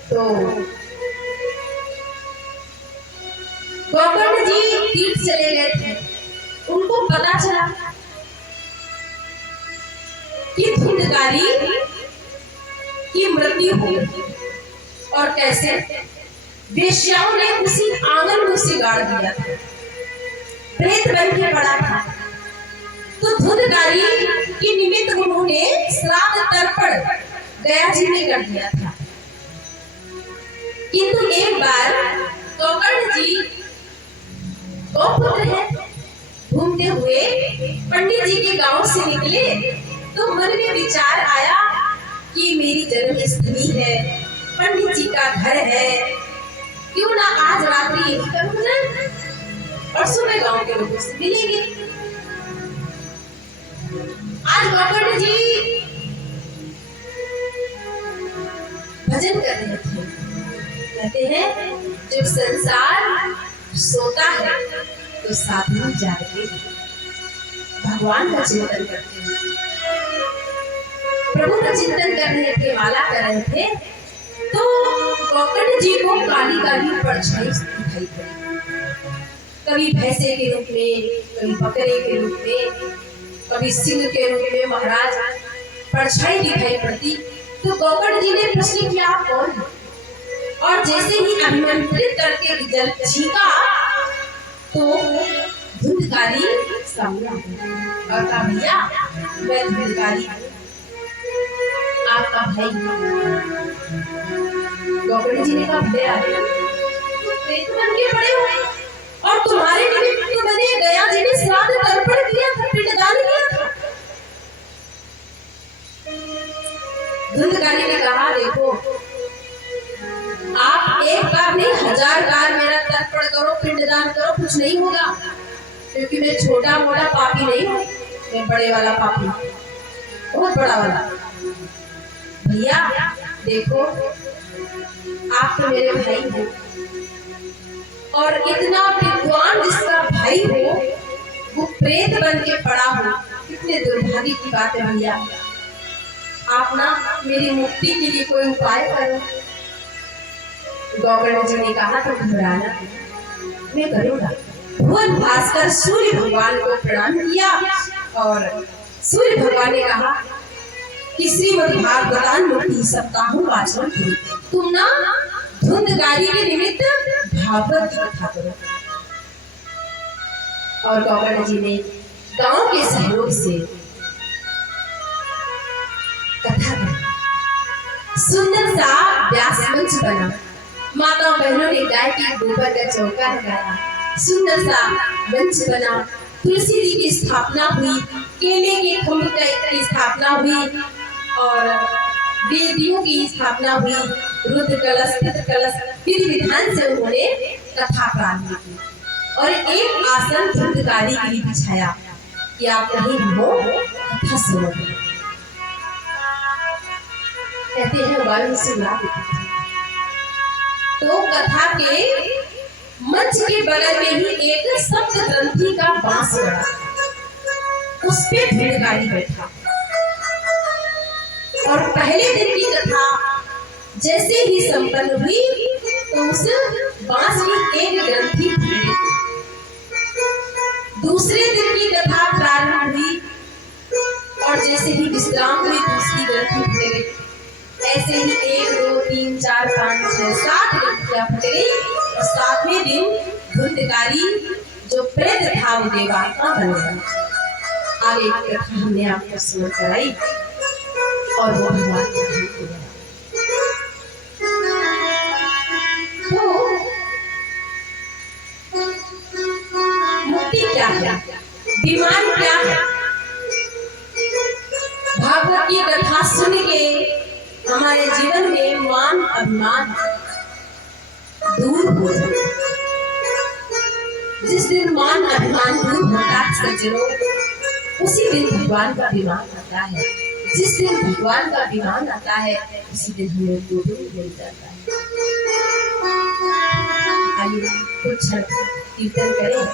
तो कौकर्ण जी तीर्थ चले गए थे, उनको पता चला कि धुंधकारी की मृत्यु हो गई। और कैसे? वेश्याओं ने उसी आंगन में उसे गाड़ दिया था, प्रेत बन के पड़ा था। तो धुंधकारी के निमित्त उन्होंने श्राद्ध तर्पण गया जी में कर दिया था। किंतु एक बार कौकर्ण जी गौपुत्र है, घूमते हुए पंडित जी के गांव से निकले तो मन में विचार आया कि मेरी जन्म स्थली है, पंडित जी का घर है, क्यों ना आज रात्रि यही करूं और सुबह गांव के लोगों से मिलेंगे। आज कौकर्ण जी भजन कर रहे थे। कहते हैं जब संसार सोता है तो साधु जागते हैं, भगवान का चिंतन करते हैं, प्रभु का चिंतन कर रहे थे, माला कर रहे थे। तो कौकर्ण जी को काली काली परछाई दिखाई पड़ी, कभी भैंसे के रूप में, कभी बकरे के रूप में, कभी सिंह के रूप में महाराज परछाई दिखाई पड़ती तो गौकर्ण जी ने प्रश्न किया आप कौन हैं? और जैसे ही अभिमंत्रित करके जल छींका तो धुंधकारी सामने आ गया और कहा भैया मैं धुंधकारी आपका भाई। गौकर्ण जी ने कहा भैया प्रेत बन के पड़े हो और तुम्हारे निमित्त तो मैंने गया जी ने श्राद्ध तर्पण किया था, पिंडदान किया था। धुंधकारी ने कहा देखो आप एक बार नहीं 1000 बार मेरा तर्पण करो, पिंडदान करो, कुछ नहीं होगा, क्योंकि मैं छोटा मोटा पापी नहीं हूँ, मैं बड़े वाला पापी, बहुत बड़ा वाला। भैया देखो आप तो मेरे भाई हो और इतना विद्वान जिसका भाई हो वो प्रेत बन के पड़ा हो, कितने दुर्भाग्य की बात है भैया। आप ना मेरी मुक्ति के लिए कोई उपाय करो। गौकर्ण जी ने कहा तो घबराना मैं करूंगा। भुवन भास्कर सूर्य भगवान को प्रणाम किया और सूर्य भगवान ने कहा कि श्रीमद् भागवतान मुक्ति सप्ताहों वाचन करो, तुम ना धुंधकारी के निमित्त भागवत की कथा करो। और गौकर्ण जी ने गांव के सहयोग से कथा करी। सुंदर सा व्यास मंच बना, माता बहनों ने गाय के गोबर का चौका लगाया, सुंदर सा मंच बना, तुलसी जी की स्थापना हुई, केले के खम्भ की स्थापना हुई और वेदियों की स्थापना हुई, रुद्र कलश पितृ कलश विधि विधान से उन्होंने कथा प्रारंभ की और एक आसन धुंधकारी के लिए बिछाया कि आप कहीं हो कथा सुनो। कहते हैं वायु से तो कथा के मंच के बगल में ही एक सप्त ग्रंथि का बांस पड़ा, उस पे धुंधकारी बैठा और पहले दिन की कथा जैसे ही संपन्न हुई तो उस बांस की एक ग्रंथि फूटी। दूसरे दिन की कथा प्रारंभ हुई और जैसे ही विश्राम हुई दूसरी ग्रंथि फूट गई। ऐसे ही 1 2 3 4 5 6 7 ग्रंथियां फूट गई और 7वें दिन धुंधकारी जो प्रेत था वो देवात्मा बन गया। आगे की कथा हमने आपको सुन कराई और वो भगवान को गया। तो मुक्ति क्या है, विमान क्या है? भागवत की कथा सुन के हमारे जीवन में मान अभिमान दूर हो जाए। जिस दिन मान अभिमान दूर होता है सज्जनों, उसी दिन भगवान का विमान आता है। जिस दिन भगवान का विमान आता है उसी दिन हमें गोविंद मिल जाता है। आइए कुछ कीर्तन करें।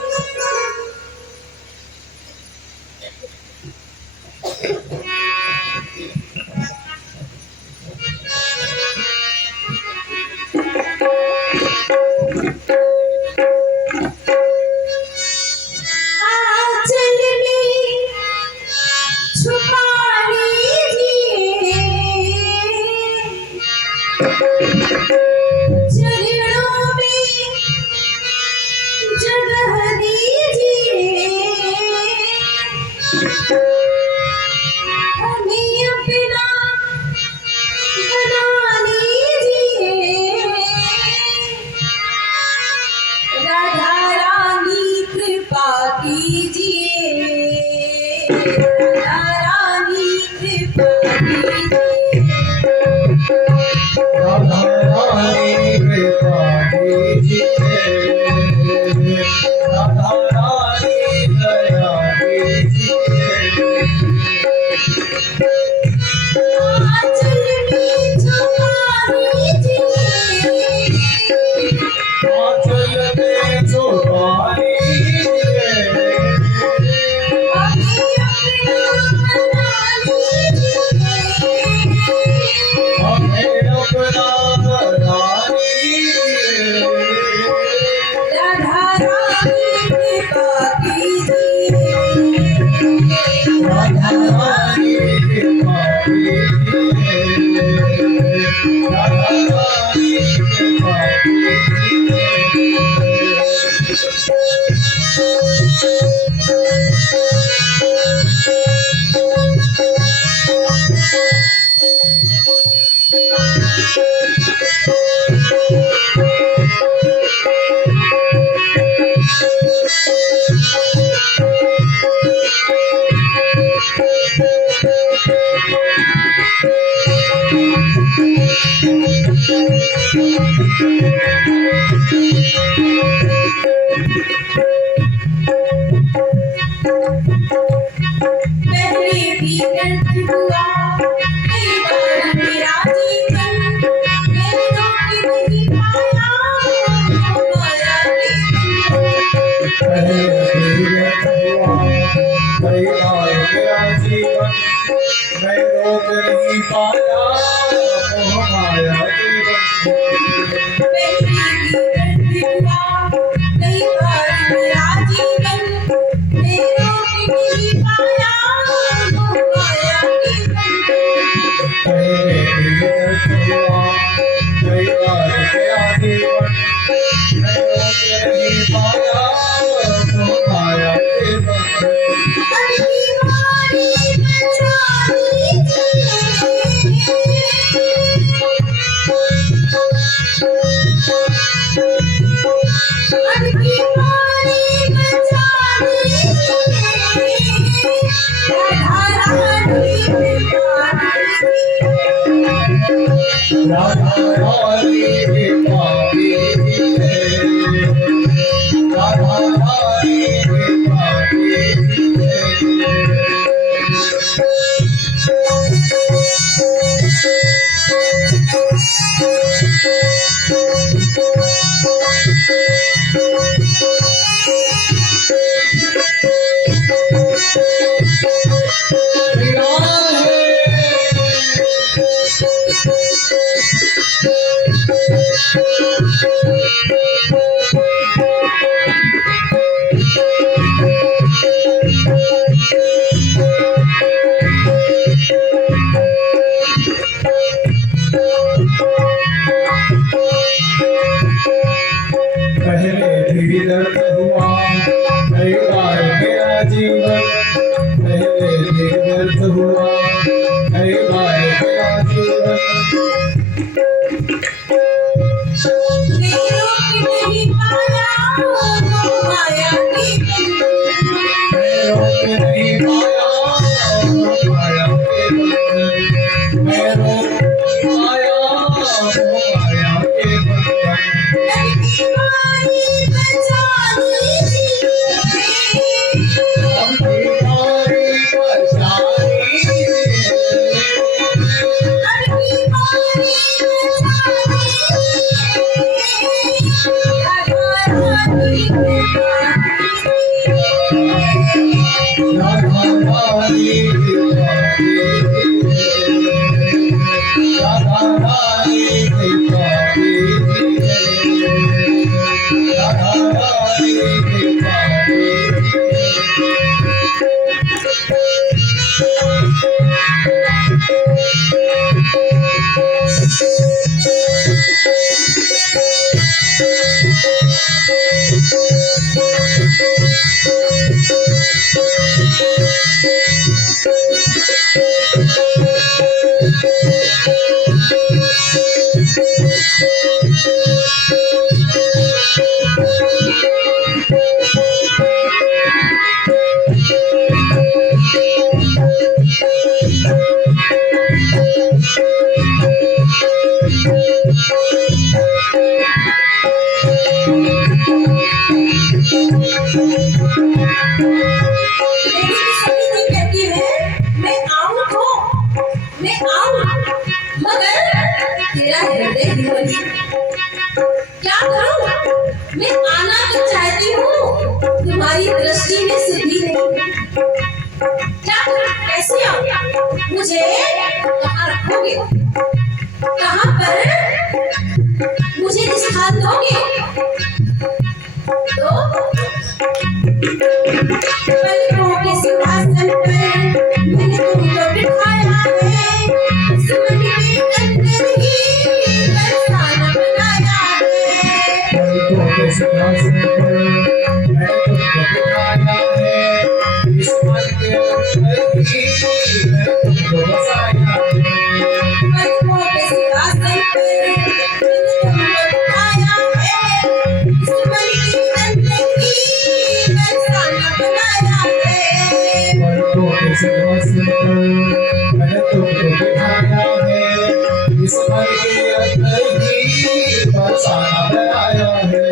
कई बार मेरा जीवन मैं रोक नहीं पाया मोह माया के पहले भी व्यर्थ हुआ कई बार मेरा जीवन मैं रोक नहीं पाया मोह माया के राधा रानी के पापी राधा रानी के पापी पहले भी दर्द हुआ कई बार मेरा जीवन पहले भी दर्द हुआ कई बार मेरा जीवन मैं रोक नहीं पाया माया के बंधन मैं रोक नहीं पाया माया के बंधन तेरा हृदय हिलोली क्या करूं मैं आना तो चाहती हूँ तुम्हारी दृष्टि में सिद्धि नहीं क्या करूं कैसे आऊं मुझे कहाँ रखोगे कहाँ पर मुझे स्थान दोगे तो पलकों के सिंहासन पर मैंने तुमको बिठाया है सुमन के अंदर ही बरसाना बनाया है पलकों के सिंहासन पर मैंने तुमको बिठाया है इस मन के अंदर ही मैं तुमको बसाया है पलकों के सिंहासन पर मैंने तुमको बिठाया है इस मन के अंदर ही बरसाना बनाया है पलकों के सिंहासन पर मैंने तुमको बिठाया है इस मन के अंदर ही बसाना बनाया है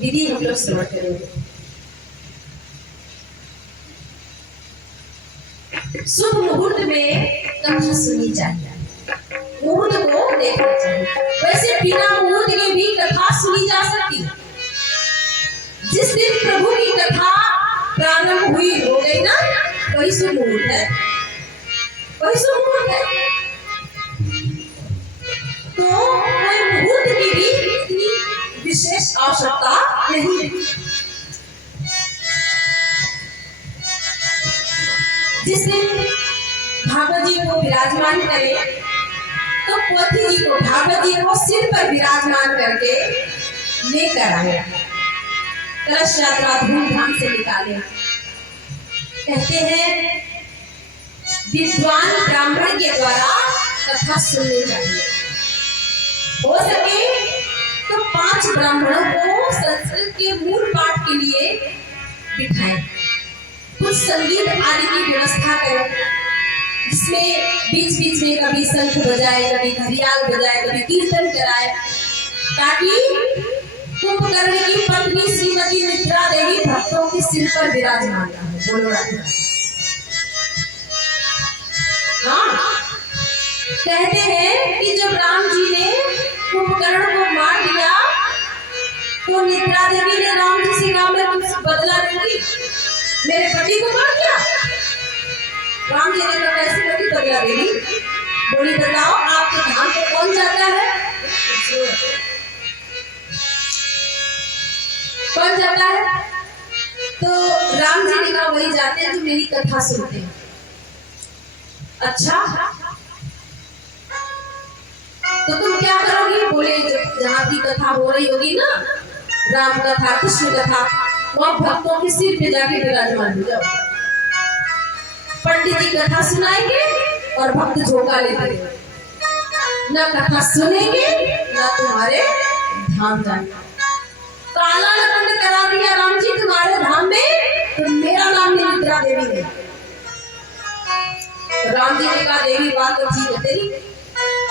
विधि हम लोग श्रवण करेंगे। शुभ मुहूर्त में कथा सुननी चाहिए, मुहूर्त को देखना चाहिए। वैसे बिना मुहूर्त के भी कथा सुनी जा सकती है। जिस दिन प्रभु की कथा प्रारंभ हुई हो गई ना, वही शुभ मुहूर्त है, वही शुभ मुहूर्त है। तो कोई मुहूर्त की भी इतनी विशेष आवश्यकता नहीं है। जिस दिन भागवत जी को विराजमान करे तो पोथी जी को भागवत जी को सिर पर विराजमान करके लेकर आए, कलश यात्रा धूमधाम से निकाले। कहते हैं विद्वान ब्राह्मण के द्वारा कथा सुननी चाहिए। हो सके तो 5 ब्राह्मणों को संस्कृत के मूल पाठ के लिए बिठाएं, कुछ संगीत आदि की व्यवस्था करें, जिसमें बीच बीच में कभी शंख बजाए, कभी घड़ियाल बजाए, कभी कीर्तन कराए, ताकि कुंभकर्ण की पत्नी श्रीमती निद्रा देवी भक्तों के सिर पर विराजमान रहे। बोलो राधे। हाँ, कहते हैं कि जब राम जी ने कुंभकर्ण को मार दिया तो निद्रा देवी ने राम जी से कहा, मैं तुमसे बदला लूंगी, मेरे पति को मार दिया। राम जी ने कहा, कैसे पति बदला देवी? बोली, बताओ आपके धाम को कौन जाता है? कौन जाता है? तो राम जी ने कहा, वही जाते हैं जो मेरी कथा सुनते हैं। अच्छा, तो तुम क्या करोगी? बोले, जहाँ की कथा हो रही होगी ना, राम कथा, कृष्ण कथा, वहाँ भक्तों के सिर पे जाके विराजमान हो जाओ। पंडित जी कथा सुनाएंगे और भक्त झोंका लेते, ना कथा सुनेंगे ना तुम्हारे धाम जाएंगे। काला लखंड करा दिया राम जी तुम्हारे धाम में, तो मेरा नाम निद्रा देवी है। राम जी ने कहा, देवी बात तो ठीक है तेरी,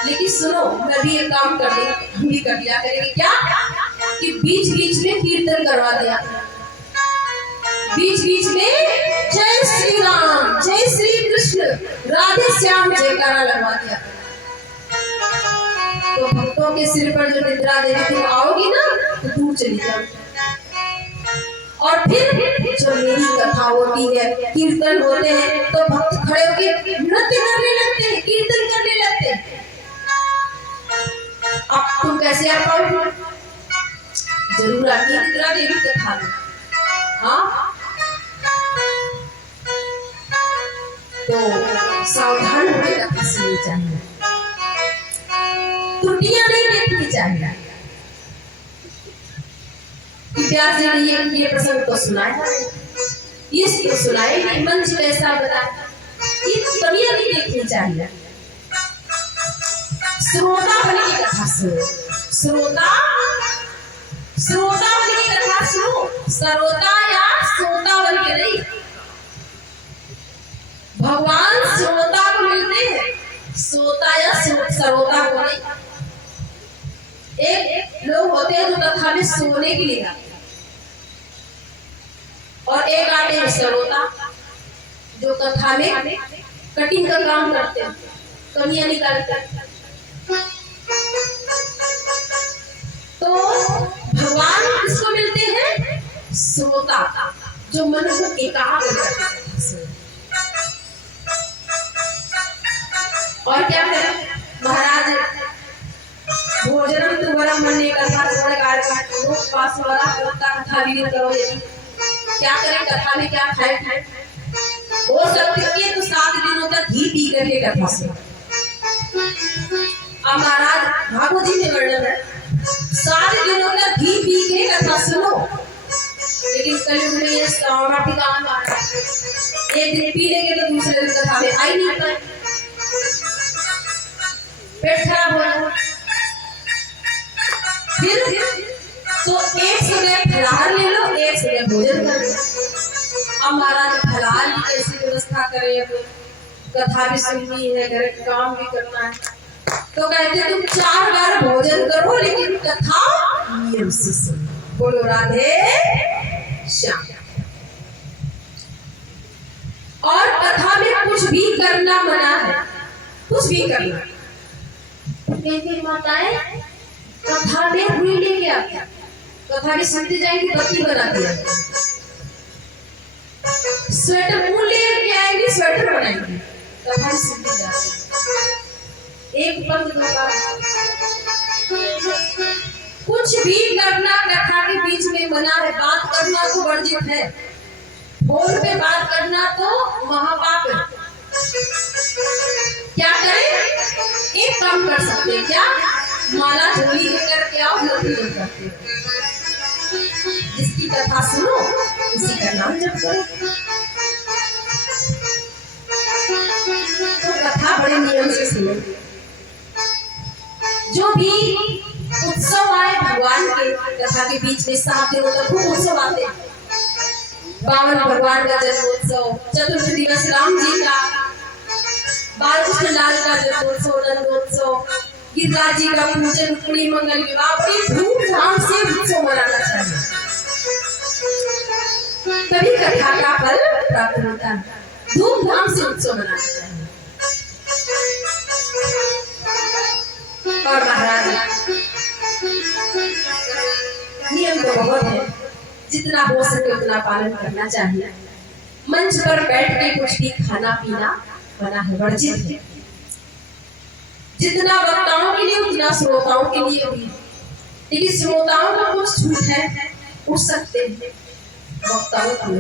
लेकिन सुनो, मैं भी एक काम कर देंगे, हम भी कर दिया करेंगे। क्या? कि बीच बीच में कीर्तन करवा दिया, बीच बीच में जय श्री राम, जय श्री कृष्ण, राधे श्याम जयकारा लगवा दिया। तो भक्तों के सिर पर जो निद्रा देवी तुम आओगी ना, तो दूर चली जाओ। और फिर जो मेरी कथा होती है, कीर्तन होते हैं, तो भक्त खड़े होकर नृत्य करने लगते हैं, कीर्तन करने लगते हैं। अब तुम कैसे आ पाओगे? जरूर आती निद्रा देवी कथा में। हाँ, तो सावधान होकर कथा सुननी चाहिए, त्रुटियां नहीं देखनी चाहिए। व्यास जी ने ये प्रसंग तो सुनाया, इसको सुनाए नहीं, मंच कैसा बना, ये कमियां नहीं देखनी चाहिए। श्रोता बन के कथा सुनो, श्रोता बन के कथा सुनो, सरोता या श्रोता बन के नहीं। भगवान श्रोता को मिलते हैं, श्रोता या सरोता को नहीं। एक लोग होते हैं जो कथा में सोने के लिए आते हैं, और एक आते हैं सरोता जो कथा में कटिंग का काम करते हैं, कमियां निकालते हैं। तो भगवान किसको मिलते हैं? श्रोता, जो मन को एकाग्र करते हैं। और क्या करें महाराज, भोजनम तुम्हारा मन नहीं करता, पास वाला कथा भी नहीं करो। यदि क्या करें, कथा में क्या खाए? हो सकती है तो 7 दिनों तक घी पी करके कथा सुनो। अब महाराज भागवत जी में वर्णन है, 7 दिनों तक घी पी के कथा सुनो। लेकिन कलयुग में ये श्रावण भी काम आ रहा है, एक दिन पी लेंगे तो दूसरे दिन कथा में आई नहीं पाए, पेट खराब हो जाए। फिर तो एक सुबह फलाहार ले लो, एक सुबह भोजन कर लो। अब महाराज फलाहार की कैसी व्यवस्था करें, कथा भी सुननी है, घर का काम भी करना है, तो कहते तुम 4 बार भोजन करो, लेकिन कथा नियम से सुनो। बोलो राधे श्याम। और कथा में कुछ भी करना मना है, कुछ भी करना। कहती माताएं कथा में हुई लेके आती, कथा में सुनते जाएंगे, बत्ती बनाती है, स्वेटर मुंह लेके आएंगे, स्वेटर बनाएंगे, कथा में सुनते जाएंगे। एक पद कुछ भी करना कथा के बीच में मना है। बात करना तो वर्जित है, फोन पे बात करना तो महापाप है। क्या करें? एक काम कर सकते हैं, क्या? माला झोली लेकर के आओ, मोती करते हो। जिसकी कथा सुनो उसी का नाम जप करो। तो कथा बड़े नियम से सुनो। जो भी उत्सव आए भगवान के, कथा के बीच में 7 दिनों तक खूब उत्सव आते हैं। बावन भगवान का जन्मोत्सव, चतुर्थ दिवस राम जी का, बालकृष्ण लाल का जन्मोत्सव, नंदोत्सव, गिरिराज जी का पूजन, रुक्मिणी मंगल विवाह, बड़ी धूमधाम से उत्सव मनाना चाहिए, तभी कथा का फल प्राप्त होता है। धूमधाम से उत्सव मनाना चाहिए। और महाराज नियम तो बहुत है, जितना हो सके उतना पालन करना चाहिए। मंच पर बैठ के कुछ भी खाना पीना मना है, वर्जित है। जितना वक्ताओं के लिए उतना श्रोताओं के लिए भी, लेकिन श्रोताओं को कुछ छूट है, उठ सकते हैं, वक्ताओं को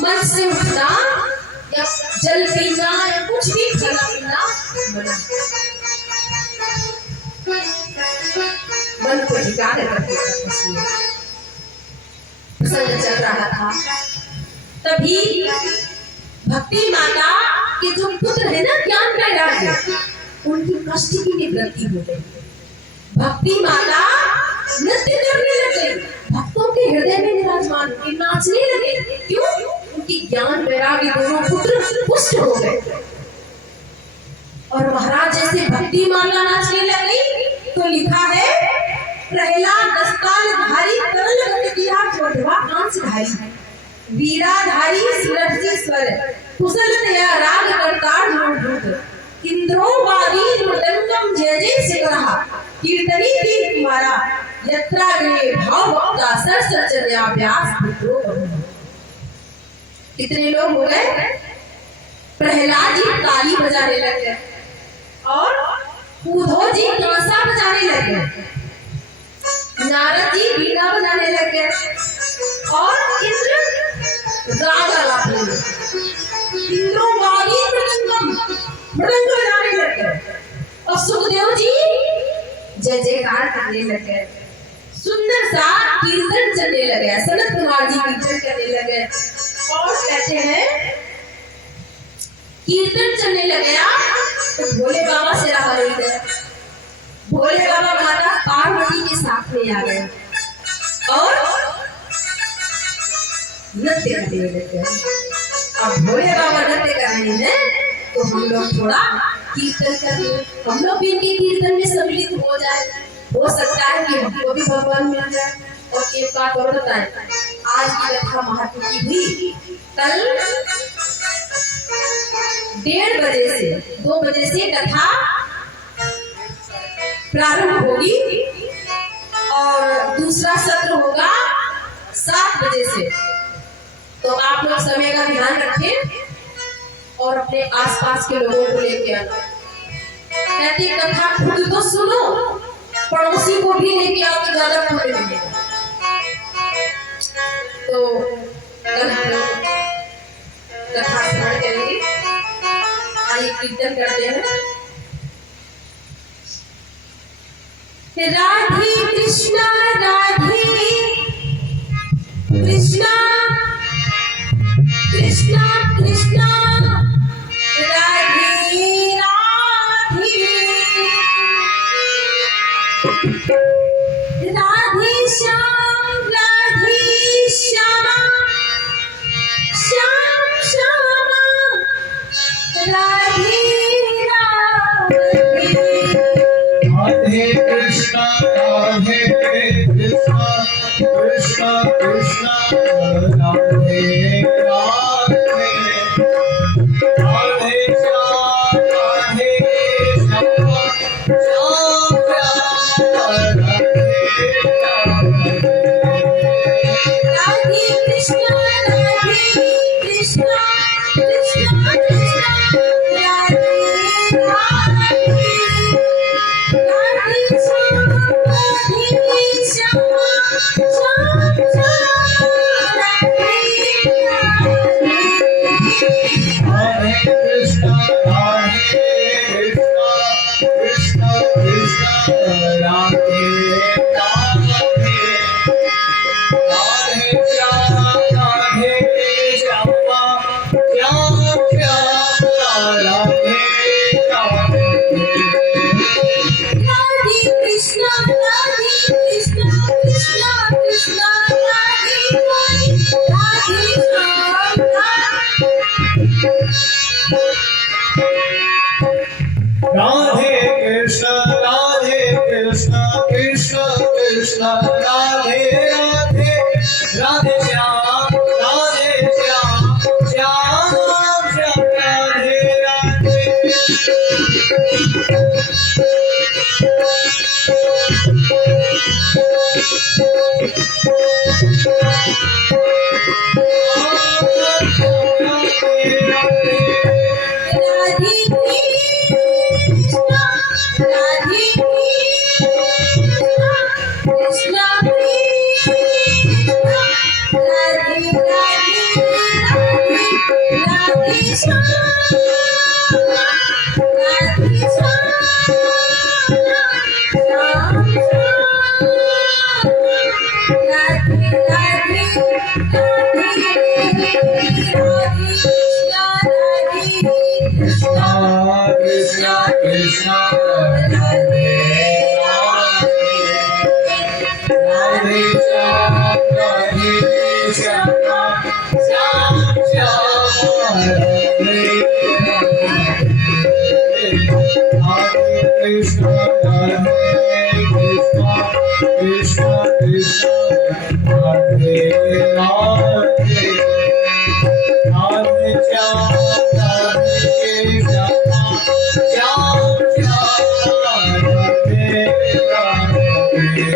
मंच से उठना या जल पीना या कुछ भी खाना पीना मना। मन को एकाग्र करके प्रसंग चल रहा था, तभी भक्ति माता के जो पुत्र है ना, ज्ञान वैराग्य, उनकी कष्ट की निवृत्ति हो गई। भक्ति माता नृत्य करने लग गई, भक्तों के हृदय में विराजमान होकर नाचने लगे। क्यों? उनकी ज्ञान वैराग्य दोनों पुत्र पुष्ट हो गए। और महाराज जैसे भक्ति माता नाचने लग गई तो लिखा है, प्रहलाद दस्तालधारी तरल गति किया जोधवा कांसधारी, वीराधारी सुरभि स्वर, कुशल तया राग करतार जोड़, इंद्रोवादी मृदंगम जय जय सिकरहा, कीर्तनी थी तुम्हारा, यत्राग्रे भाव वक्ता सर चर्या व्यास पुत्रो बहु। कितने लोग हो गए? प्रहलाद जी ताली बजाने लगे और उद्धव जी कांसा बजाने लगे, नारद जी वीणा बजाने लगे और इंद्र राग आलापन, इंद्रोवादी मृदंग बजाने लगे और सुखदेव जी जय जयकार करने लगे। सुंदर सा कीर्तन चलने लगे, सनत कुमार जी कीर्तन करने लगे और कहते हैं कीर्तन चलने लगे तो भोले बाबा से रहा रही है। भोले बाबा माता पार्वती के साथ में आ गए और नृत्य करने लगे। अब भोले बाबा नृत्य कर रहे हैं तो हम लोग थोड़ा कीर्तन करें, हम लोग भी इनके कीर्तन में सम्मिलित हो जाए। हो सकता है कि हमको भी भगवान मिल जाए। और एक बात और बताएं, आज की कथा महत्व की हुई, कल 1:30 बजे से 2 बजे से कथा प्रारंभ होगी और दूसरा सत्र होगा 7 बजे से। तो आप लोग समय का ध्यान रखें और अपने आसपास के लोगों को लेके आना। कहते कथा खुद तो सुनो, पड़ोसी को भी लेके आओ तो ज्यादा पुण्य मिलेगा। तो कथा स्मरण करेंगे, आइए कीर्तन करते हैं। राधे कृष्णा राधे कृष्णा कृष्णा कृष्णा राधे राधे राधे राधे राधे राधे श्याम श्याम श्याम राधे राधे राधे कृष्णा राधे कृष्णा कृष्णा कृष्णा राधे राधे राधे राधे श्याम राधे श्याम श्याम राधे राधे कृष्ण कृष्ण राधे राधे श्याम राधे श्याम श्याम श्याम राधे राधे कृष्ण राधे कृष्ण कृष्ण कृष्ण राधे राधे राधे श्याम राधे श्याम श्याम श्याम राधे राधे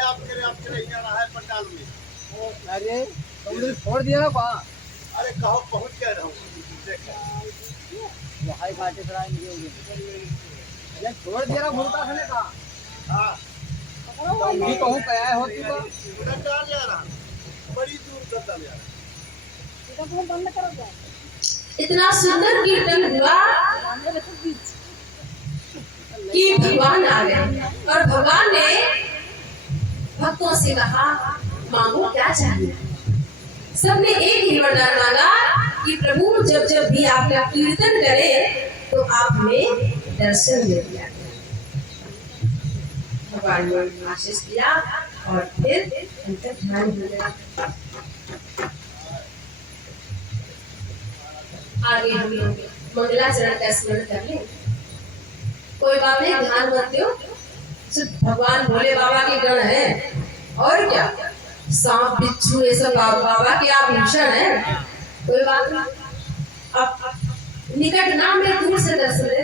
है आपके लिए यहाँ रहा है पंडाल में। अरे तुमने छोड़ दिया ना कहाँ? अरे कहो पहुँच गए रहूँ देखो वहाँ घाटे पर आएंगे अरे छोड़ दिया ना भूलता है कहाँ? हाँ तुम भी कहूँ कया होती तो उधर डाल जा रहा बड़ी दूर तक डाल जा रहा। इतना सुंदर कीर्तन हुआ कि भगवान आ गए और भगवान ने भक्तों से कहा मांगो क्या चाहिए। सबने एक ही वरदान मांगा कि प्रभु जब जब भी आपका कीर्तन करें तो आप हमें दर्शन दे दिया। भगवान ने आशीष दिया और फिर अंतर ध्यान हो गया। आगे हम लोग मंगलाचरण का स्मरण कर ले। कोई बात नहीं, ध्यान मत दो, सिर्फ भगवान भोले बाबा के गण है और क्या सांप बिच्छू ये सब बाबा के आभूषण है। कोई बात नहीं, अब निकट नाम में दूर से दर्शन ले।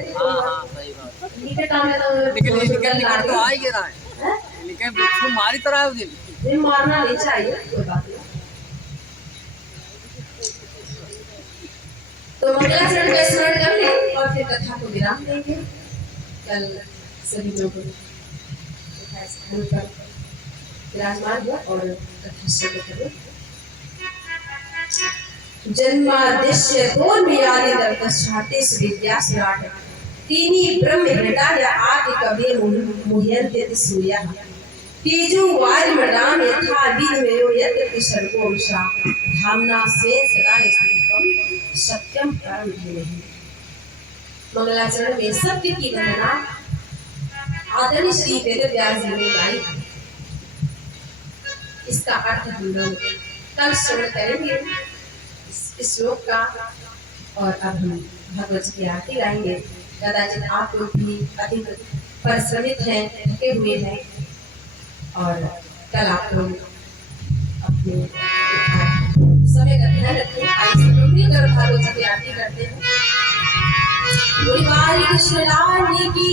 निकट नाम में निकल तो आ ही गया है लेकिन बिच्छू मारी तरह है उस दिन मारना नहीं चाहिए। कोई बात नहीं, तो मंगलाचरण का स्मरण कर ले और फिर कथा को विराम देंगे। कल सभी लोग स्थान पर विराजमान हुआ और कथा शुरू करें। जन्माद्यस्य तोन्मयादि दर्पश्चाते सुविद्या सुराट तीनी ब्रह्म घटाया आदि कवि मुह्यन्ते सूर्यः तेजो वायुर्मदान यथा विनिमयो यत्र सर्गो उषा धाम्ना स्वेन सदा निष्कल्पम सत्यम परम धीमहि। मंगलाचरण में सत्य की वंदना आदरणीय श्री वेद व्यास जी ने गाई। इसका अर्थ हम लोग कल श्रवण करेंगे इस श्लोक का और अब हम भगवत जी की आरती गाएंगे। कदाचित आप लोग भी अधिक परिश्रमित हैं, थके हुए हैं और कल आप लोग अपने समय का ध्यान रखें। आइए सब लोग मिलकर भगवत जी की आरती करते हैं। बोली कृष्ण लाल की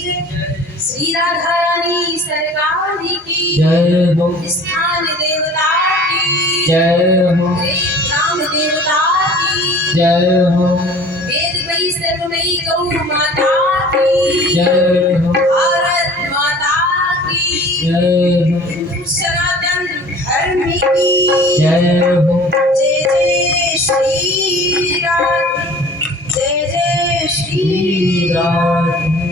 जय, श्री राधा रानी सरकार की जय हो, स्थान देवता की जय हो, राम देवता की जय हो, वेद मई सर्वमयी गौ माता की जय हो, भारत माता की जय हो, हिंदू सनातन धर्म की जय हो, जय जय श्री राधे, जय जय श्री श्री राधे।